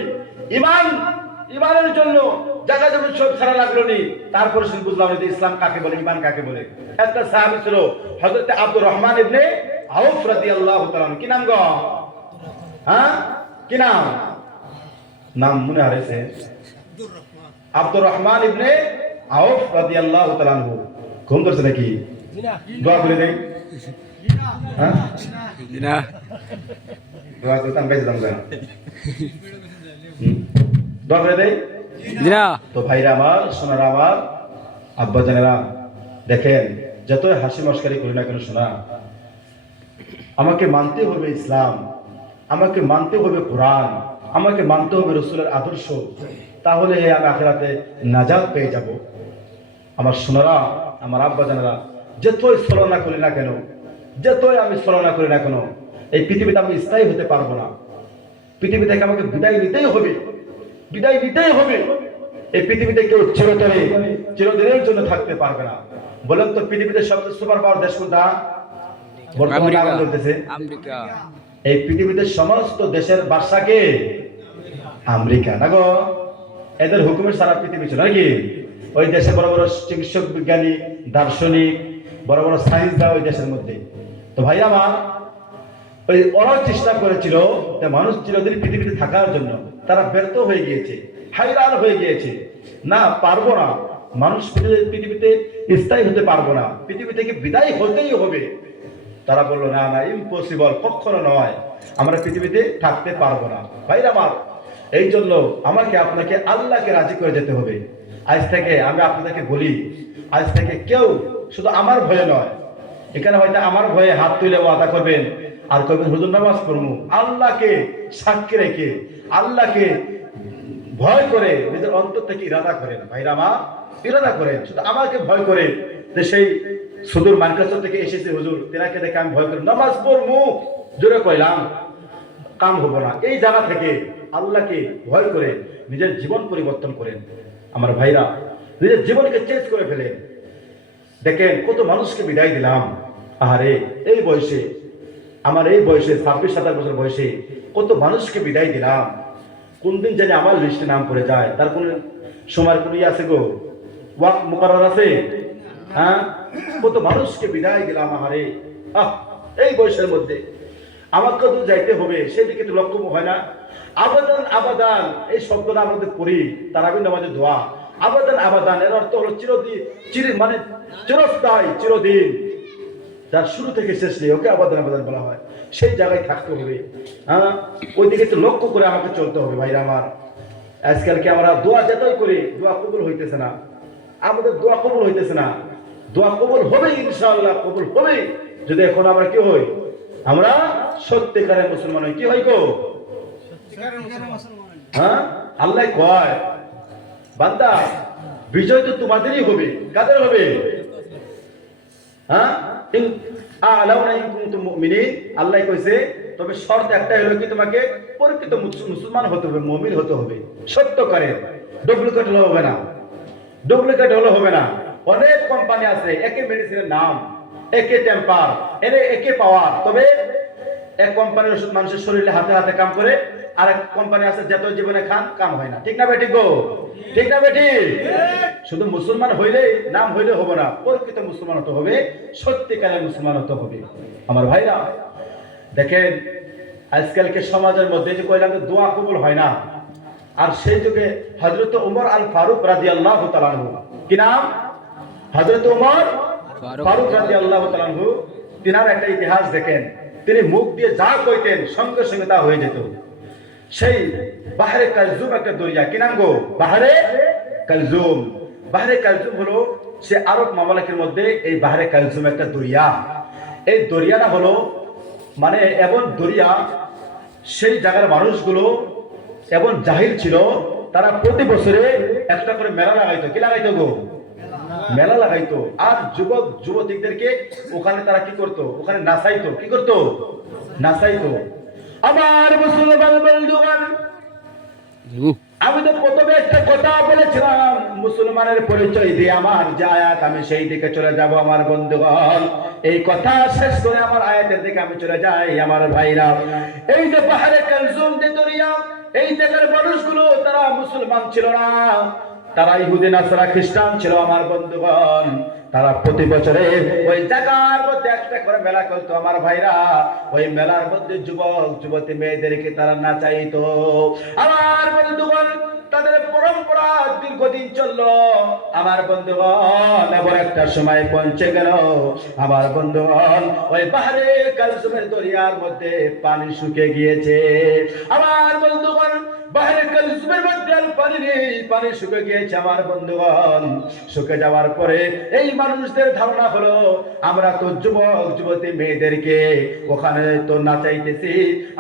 ইমানের জন্য জায়গা জমি সব ছাড়া লাগলো নি, তারপরে শুধু বুঝলাম যে ইসলাম কাকে বলে, ইমান কাকে বলে। একটা সাহাবী ছিল হযরত আব্দুর রহমান ইবনে আউফ রাদিয়াল্লাহু তাআলা। কি নাম গো? হ্যাঁ, কি নাম? নাম মনে হারাইছে। আব্দুর রহমান ইবনে আউফ রাদিয়াল্লাহু তাআলা। ঘুম ধরছে নাকি? দোয়া করে দেই। হ্যাঁ জি না। দোয়া করতাম বেঁচে দাম দেন দোয়া করে দেয়। জি না। তো ভাইরা আমার, সোনারা আমার, আব্বা জানেরা, দেখেন যতই হাসি মস্কারি করি না কেন শোনা, আমাকে মানতে হবে ইসলাম, আমাকে মানতে হবে কোরআন, আমাকে মানতে হবে রসুলের আদর্শ, তাহলে আমি আখিরাতে নাজাত পেয়ে যাব। আমার সোনারা, আমার আব্বা জানেরা, যতই ছলনা করি না কেন, যতই আমি ছলনা করি না কেন, এই পৃথিবীতে আমি স্থায়ী হতে পারবো না। পৃথিবী থেকে আমাকে বিদায় নিতেই হবে, বিদায় নিতেই হবে। এই পৃথিবীতে কেউ চিরতরে চিরদিনের জন্য থাকতে পারবে না। বলেন তো পৃথিবীতে সবচেয়ে সুপার পাওয়ার দেশ কোনটা? বর্তমানে আগুন জ্বলতেছে। আমেরিকা। এই পৃথিবীতে সমস্ত দেশের বাদশাকে আমেরিকা না গো, এদের হুকুমের সারা পৃথিবী ছিল নাকি? ওই দেশে বড় বড় চিকিৎসক, বিজ্ঞানী, দার্শনিক, বড় বড় সায়েন্স দা ওই দেশের মধ্যে। তো ভাই আমার, ওই ওরাও চেষ্টা করেছিল যে মানুষ চিরদিন পৃথিবীতে থাকার জন্য, তারা ব্যর্থ হয়ে গিয়েছে, হায়রান হয়ে গিয়েছে। না, পারবো না, মানুষ পৃথিবীতে স্থায়ী হতে পারবো না, পৃথিবী থেকে বিদায় হতেই হবে। তারা বললো না না, ইম্পসিবল, কখনো নয়, আমরা পৃথিবীতে থাকতে পারবো না। ভাইরা আমার, এই জন্য আমাকে আপনাকে আল্লাহকে রাজি করে যেতে হবে। আজ থেকে আমি আপনাদেরকে বলি, আজ থেকে কেউ শুধু আমার ভয়ে নয়, এখানে হয়তো আমার ভয়ে হাত তুলে ওয়াদা করবেন আর করবেন হুজুর নামাজ পড়বো, আল্লাহকে সাক্ষী রেখে, আল্লাহকে ভয় করে নিজের অন্তর থেকে ইরাদা করেন। ভাইরা আমার, ইরাদা করেন, শুধু আমাকে ভয় করে যে সেই সুদূর মানকাসর থেকে এসেছে হুজুর, তেনাকে দেখে আমি ভয় করি, নামাজ পড়বো, জোরে কইলাম কাম হবো না। এই জায়গা থেকে আল্লাহকে ভয় করে নিজের জীবন পরিবর্তন করেন। আমার ভাইরা, নিজের জীবনকে চেঞ্জ করে ফেলেন। দেখেন কত মানুষকে বিদায় দিলাম। আহারে, এই বয়সে, আমার এই বয়সে 26-27 বছর বয়সে কত মানুষকে বিদায় দিলাম। কোন দিন জানি আমার লিস্টে নাম পড়ে যায়, তার কোন সময়ের কোন আছে গো, ওয়াক মুকাররার আছে? হ্যাঁ, কত মানুষকে বিদায় দিলাম। আহারে, এই বয়সের মধ্যে আমাকে তো যাইতে হবে, সেদিকে তো লক্ষ্য হয় না। আবাদান আবাদান এই শব্দটা আমাদের পড়ি তারাবির নামাজে দোয়া। আবাদান আবাদান এর অর্থ হলো চিরদিন, মানে চিরস্থায়ী, চিরদিন, যার শুরু থেকে শেষ নেই, ওকে আবাদান আবাদান বলা হয়। সেই জায়গায় থাকতে হবে। হ্যাঁ, ওই দিকে তো লক্ষ্য করে আমাকে চলতে হবে। ভাইরা আমার, আজকালকে আমরা দোয়া যতই করি, দোয়া কবুল হইতেছে না। আমাদের দোয়া কবুল হইতেছে না। দোয়া কবুল হবে ইনশাআল্লাহ, কবুল হবে যদি এখন আমরা কি হই, আমরা সত্যিকারের মুসলমান হই। কি হই গো? হ্যাঁ, আল্লাহ কয় বান্দা বিজয় তো তোমাদেরই হবে। কাদের হবে? হ্যাঁ, আল্লাহ কইছে, তবে শর্ত একটা হলো কি, তোমাকে প্রকৃত মুসলমান হতে হবে, মুমিন হতে হবে, সত্যকারের। ডুপ্লিকেট হলে হবে না, ডুপ্লিকেট হলে হবে না। অনেক কোম্পানি আছে, একে মেডিসিনের নাম, একে টেম্পার, একে পাওয়ার, তবে এক কোম্পানির ওষুধ মানুষের শরীরে হাতে হাতে কাম করে, আর এক কোম্পানি আছে যত জীবনে খান কাম হয় না। ঠিক না বেটি গো? ঠিক না বেটি? শুধু মুসলমান হইলে, নাম হইলে হবে না, প্রকৃত মুসলমান হতে হবে, সত্যিকারের মুসলমান হতে হবে। আমার ভাইরা দেখেন, আজকালকে সমাজের মধ্যে যে কইলাম যে দোয়া কবুল হয় না, আর সেই যুগে হযরত ওমর আল ফারুক রাদিয়াল্লাহু তাআলা আনহু, কি নাম? হযরত ওমর ফারুক রাদিয়াল্লাহু তাআলা আনহু, তিনার একটা ইতিহাস দেখেন। তিনি মুখ দিয়ে যা কইতেন সঙ্গে সঙ্গে তা হয়ে যেত। সেই বাহরে কালজুম একটা দরিয়া, কি নাম গো? বাহরে কালজুম। বাহরে কালজুম হলো সে আরব মামলাকের মধ্যে এই বাহরে কালজুম একটা দরিয়া। এই দরিয়াটা হলো মানে এমন দরিয়া, সেই জায়গার মানুষগুলো এমন জাহিল ছিল, তারা প্রতি বছরে একটা করে মেলা লাগাইতো। কি লাগাইতো গো? মেলা লাগাইতো। আর যুবক যুবতীদেরকে ওখানে তারা কি করতো? ওখানে নাচাইতো। কি করতো? নাচাইতো। আমার মুসলমান বন্ধুগণ, আমি তো প্রথমে একটা কথা বলেছিলাম, মুসলমানের পরিচয় দিয়ে আমার যে আয়াত, আমি সেই দিকে চলে যাব। আমার বন্ধুগণ, এই কথা শেষ করে আমার আয়াতের দিকে আমি চলে যাই। আমার ভাইরা, এই যে পাহাড়ে কালজুম যে দরিয়া, এই জায়গার মানুষগুলো তারা মুসলমান ছিল না, তারা ইহুদি নাসারা খ্রিস্টান ছিল। আমার বন্ধুগণ, তারা প্রতি বছরে ওই জায়গার মধ্যে একটা করে মেলা করতো। আমার ভাইরা, ওই মেলার মধ্যে যুবক যুবতী মেয়েদেরকে তারা নাচাইতো। আমার বন্ধুগণ, তাদের পরম্পরা দীর্ঘদিন চললো। আমার বন্ধুগণ এমন একটা সময় পৌঁছে গেল, আমার বন্ধুগণ ওই বাহরে কালসুমের দরিয়ার মধ্যে পানি শুকিয়ে গিয়েছে। আমার বন্ধুগণ বাহরে কালসুমের মধ্যে পানি নেই, পানি শুকিয়ে গিয়েছে। আমার বন্ধুগণ শুকে যাওয়ার পরে এই মানুষদের ধারণা হলো আমরা তো যুবক যুবতী মেয়েদেরকে ওখানে তো নাচাইতেছি,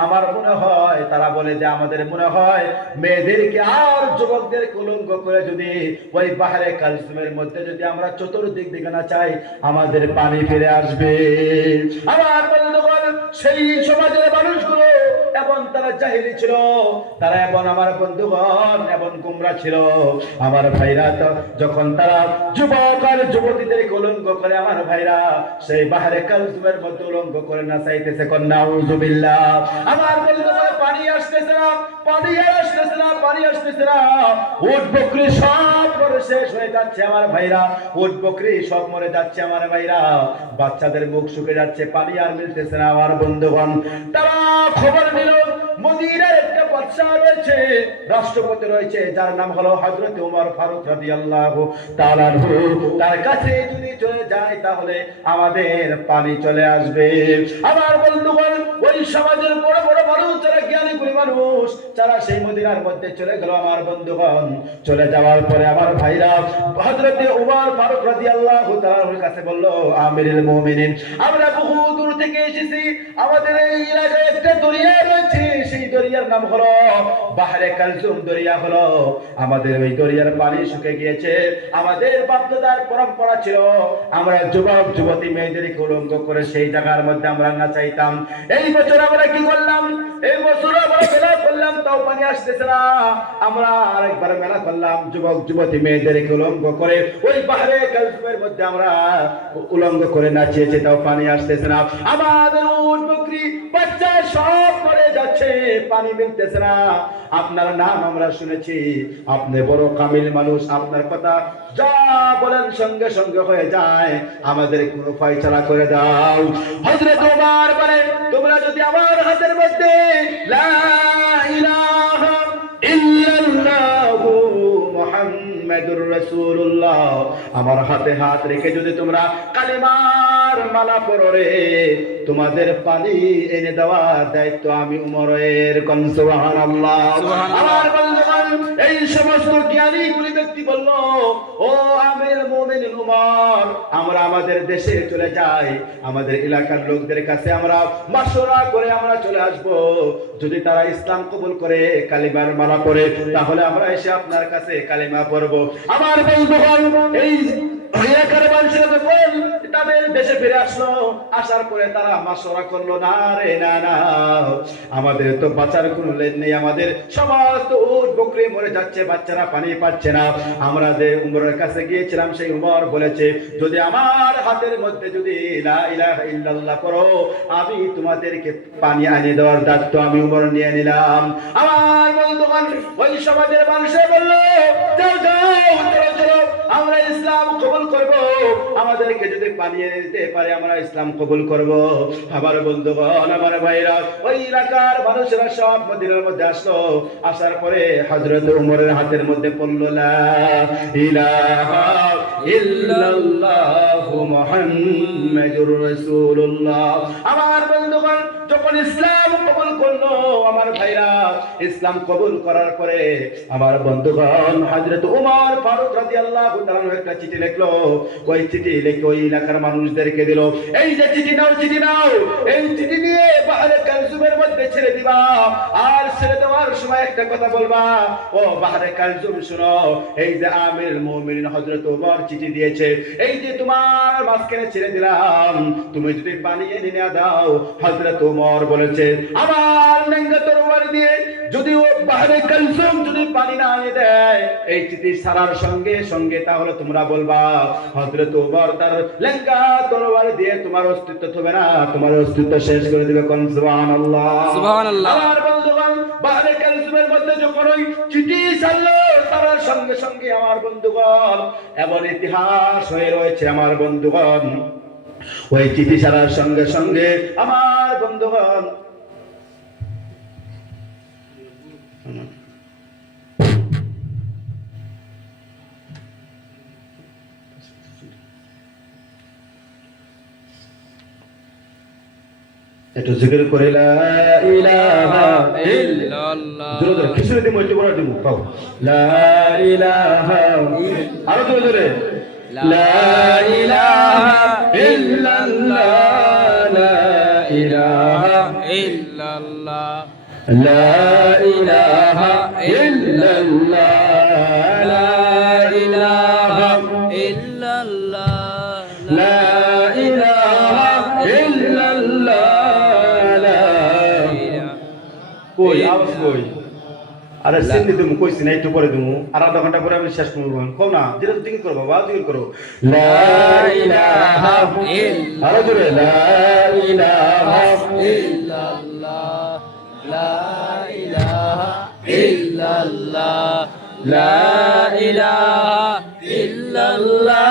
আমার মনে হয় তারা বলে যে আমাদের মনে হয় মেয়েদেরকে আর যুবকদের উলঙ্গ করে যদি ওই বাহরে কালসুমের মধ্যে যদি আমরা চতুর্দিক দিকে নাচাই আমাদের পানি ফিরে আসবে। আমার বন্ধুগণ সেই সমাজের মানুষগুলো এবং তারা জাহিলি ছিল, তারা এবং আমার বন্ধুগণ এবং গুমরা ছিল। আমার ভাইরা তো যখন তারা যুবক আর যুবতীদেরকে উলঙ্গ করে আমার ভাইরা সেই বাহরে কালসুমের মধ্যে উলঙ্গ করে নাচাইতেছে, কন্যা নাউজুবিল্লাহ। আমার বন্ধুগণ পানি আসতেছে না, পানি আসতেছে না, পানি আসতেছে না। উট বকরি সব মরে শেষ হয়ে যাচ্ছে আমার ভাইরা, উট বকরি সব মরে যাচ্ছে আমার ভাইরা, বাচ্চাদের মুখ শুকিয়ে যাচ্ছে, পানি আর মিলতেছে না। আমার বন্ধুগণ তারা খবর নিল মদিনার একটা বাদশা রয়েছে, রাষ্ট্রপতি রয়েছে, যার নাম হলো হযরত ওমর ফারুক রাদিয়াল্লাহু তাআলা আনহু। তার কাছে যদি চলে যায় তাহলে আমাদের পানি চলে আসবে। আমার বন্ধুগণ ওই সমাজের বড় বড় মানুষ, যারা জ্ঞানী গুণী মানুষ, যারা সেই মদিনার মধ্যে চলে গেল। আমার বন্ধুগণ চলে যাওয়ার পরে আমার ভাইরা হযরত ওমর ফারুক রাদিয়াল্লাহু তাআলার কাছে বলল, আমিরুল মুমিনিন আমরা বহু দূর থেকে এসেছি, আমাদের এই এলাকায় একটা দরিয়া রয়েছে, সেই দরিয়ার নাম হলো বাহরে কালসুম দরিয়া হলো, আমাদের ওই দরিয়ার পানি শুকিয়ে গিয়েছে। আমাদের বাপদাদার পরম্পরা ছিল আমরা যুবক যুবতী মেয়েদেরকে উলঙ্গ করে সেই জায়গার মধ্যে আমরা নাচাইতাম। এই বছর আমরা কি করলাম, এই বছর আমরা মেলা করলাম, তাও পানি আসতেছে না। আমরা আরেকবার মেলা করলাম, যুবক যুবতী মেয়েদেরকে উলঙ্গ করে ওই বাহরে কালসুমের মধ্যে আমরা উলঙ্গ করে নাচিয়েছি, তাও পানি আসতেছে না। আমাদের উট বকরি বাচ্চা সব মরে যাচ্ছে, পানি মিলতেছে না। আপনার নাম আমরা শুনেছি, আপনি বড় কামিল মানুষ, আপনার কথা যা বলেন সঙ্গে সঙ্গে হয়ে যায়, আমাদের কোনো ফয়সালা করে দাও। হযরত ওমর বলেন, তোমরা যদি আমার হাতের মধ্যে লা ইলাহা ইল্লাল্লাহু মুহাম্মাদুর রাসূলুল্লাহ আমার হাতে হাত রেখে যদি তোমরা কালিমার মালা পড়ো রে, তোমাদের পানি এনে দেওয়ার দায়িত্ব আমি উমরের। সুবহানাল্লাহ। আমার বন্ধুগণ এই সমস্ত জ্ঞানী গুণী ব্যক্তি বলল, ও আমিরুল মুমিনিন উমর, আমরা আমাদের দেশে চলে যাই, আমাদের এলাকার লোকদের কাছে আমরা মাশওয়ারা করে আমরা চলে আসব, যদি তারা ইসলাম কবুল করে কালিমার মালা পড়ে তাহলে আমরা এসে আপনার কাছে কালিমা পড়ব। আমার বন্ধুগণ এই এলাকার মানুষেরা যখন তাদের দেশে ফিরে আসলো, আসার পরে তারা মাশওয়ারা করলো, না রে না না, আমাদের তো বাঁচার কোনো লেন নেই, আমাদের সমস্ত উট বকরি মরে যাচ্ছে, বাচ্চারা পানি পাচ্ছে না। আমরা যে উমরের কাছে গিয়েছিলাম, সেই উমর বলেছে যদি আমার হাতের মধ্যে যদি লা ইলাহা ইল্লাল্লাহ পড়ো, আমি তোমাদেরকে পানি আনিয়ে দেওয়ার দায়িত্ব আমি উমর নিয়ে নিলাম। আমার বন্ধুগণ ওই সমাজের মানুষে বলল, যাও যাও চলো চলো, আমরা ইসলাম কবুল করব, আমাদেরকে যদি পানি এনে দিতে পারে আমরা ইসলাম কবুল করব। আমার বন্ধুগণ আমার ভাইরা ওই এলাকার মানুষেরা সব মদিনার মধ্যে আসলো, আসার পরে হযরত ওমরের হাতের মধ্যে পড়ল লা ইলাহা ইল্লাল্লাহু মুহাম্মাদুর রাসূলুল্লাহ। আমার বন্ধুগণ যখন ইসলাম কবুল করলো আমার ভাইরা, ইসলাম কবুল করার পরে আমার বন্ধুগণ হযরত ওমর ফারুক রাদিয়াল্লাহু তাআলা একটা চিঠি লিখলো, ওই চিঠি লিখে ওই এলাকার মানুষদেরকে দিল, এই যে চিঠি নাও, চিঠি নাও, এই চিঠি নিয়ে বাহরে কালসুমের মধ্যে ছেড়ে দিবা, আর ছেড়ে দেওয়ার সময় একটা কথা বলবা, ও বাহরে কালসুম শুনো, এই যে আমিরুল মুমিনিন হযরত ওমর চিঠি দিয়েছে, এই যে তোমার মাঝখানে ছেড়ে দিলাম, তুমি যদি পানি এনে না দাও, হযরত ওমর বলেছে আমার ন্যাঙ্গা তরবারি দিয়ে যদি ও বাহরে কালসুম যদি পানি না এনে দেয় এই চিঠি ছাড়ার সঙ্গে সঙ্গে, তাহলে তোমরা বলবা হযরত ওমর তার লেঙ্গা তরবারি দিয়ে তোমার অস্তিত্ব থাকবে না, তোমার অস্তিত্ব শেষ করে দিবে। কোন সুবহানাল্লাহ সুবহানাল্লাহ। আমার বন্ধুগণ বাহরে কালসুমের মধ্যে যখন ওই চিঠি ছাড়লো, ছাড়ার সঙ্গে সঙ্গে আমার বন্ধুগণ এমন ইতিহাস হয়ে রয়েছে আমার বন্ধুগণ, ওই চিঠি ছাড়ার সঙ্গে সঙ্গে আমার বন্ধুগণ একটু জিকির করে লা ইলাহা ইল্লাল্লাহ জোরে জোরে খিচুড়ি দিমু একটু বড় দিমু পাও লা ইলাহা আরো জোরে জোরে লা ইলাহা ইল্লাল্লাহ লা ইলাহা ইল্লাল্লাহ লা ইলাহা ইল্লাল্লাহ লা ইলাহা ইল্লাল্লাহ লা ইলাহা ইল্লাল্লাহ লা কই আওয়াজ কই আরে সিন্নি তুমি কইছি না একটু পরে দিমু আর আধা ঘন্টা পরে আমি শেষ করব কও না ধীরে ধীরে করো বাবা ধীরে করো লা ইলাহা ইল্লাল্লাহ আরো জোরে লা ইলাহা ইল্লাল্লাহ লা ইলাহা ইল্লাল্লাহ লা ইলাহা ইল্লাল্লাহ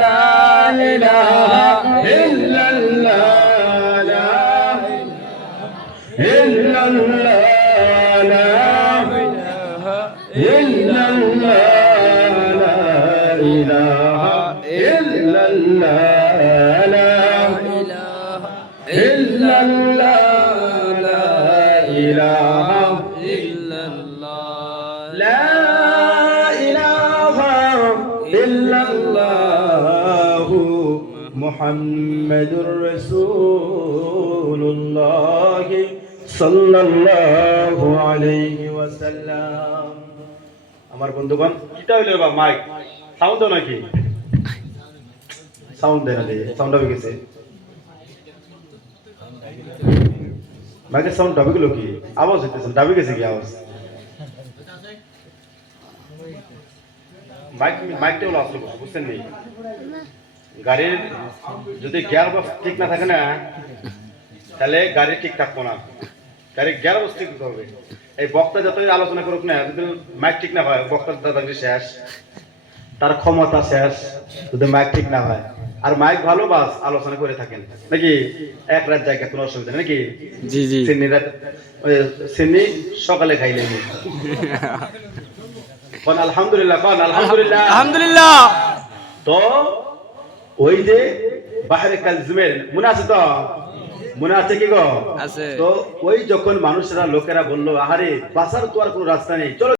লা ইলাহা ইল্লাল্লাহ লা ইল্লাল্লাহ লা ইল্লাল্লাহ লা ইলাহা ইল্লাল্লাহ লা ইল্লাল্লাহ লা ইলাহা ইল্লাল্লাহ লা ইলাহা ইল্লাল্লাহ মুহাম্মাদুর রাসূলুল্লাহ সাল্লাল্লাহু আলাইহি ওয়াসাল্লাম। আমার বন্ধুগণ কিটা হইলো বাবা মাইক সাউন্ড দাও নাকি সাউন্ড দেনা দে সাউন্ড হবে গেছে মাইকের সাউন্ড ডাবে গেল কি আওয়াজ হইতেছে ডাবে গেছে কি আওয়াজ মাইকটা হলো আসলে বুঝছেন নি গাড়ির যদি গিয়ার বক্স ঠিক না থাকে না তাহলে গাড়ি ঠিক থাকবো না গাড়ির গিয়ার বক্স ঠিক হবে এই বক্তা যতই আলোচনা করুক না যদি মাইক ঠিক না হয় বক্তার দাদাগিরি শেষ তার ক্ষমতা শেষ যদি মাইক ঠিক না হয় আর মাইক ভালো বাস আলোচনা করে থাকেন নাকি এক রাত জায়গা কোনো অসুবিধা নেই নাকি জি জি চিনি সকালে খাইলে কোন আলহামদুলিল্লাহ কোন আলহামদুলিল্লাহ আলহামদুলিল্লাহ তো ওই যে বাহিরে কালজমের মনে আছে তো মনে আছে কি গো আছে তো ওই যখন মানুষেরা লোকেরা বললো আহারে বাঁচার তো আর কোনো রাস্তা নেই চলো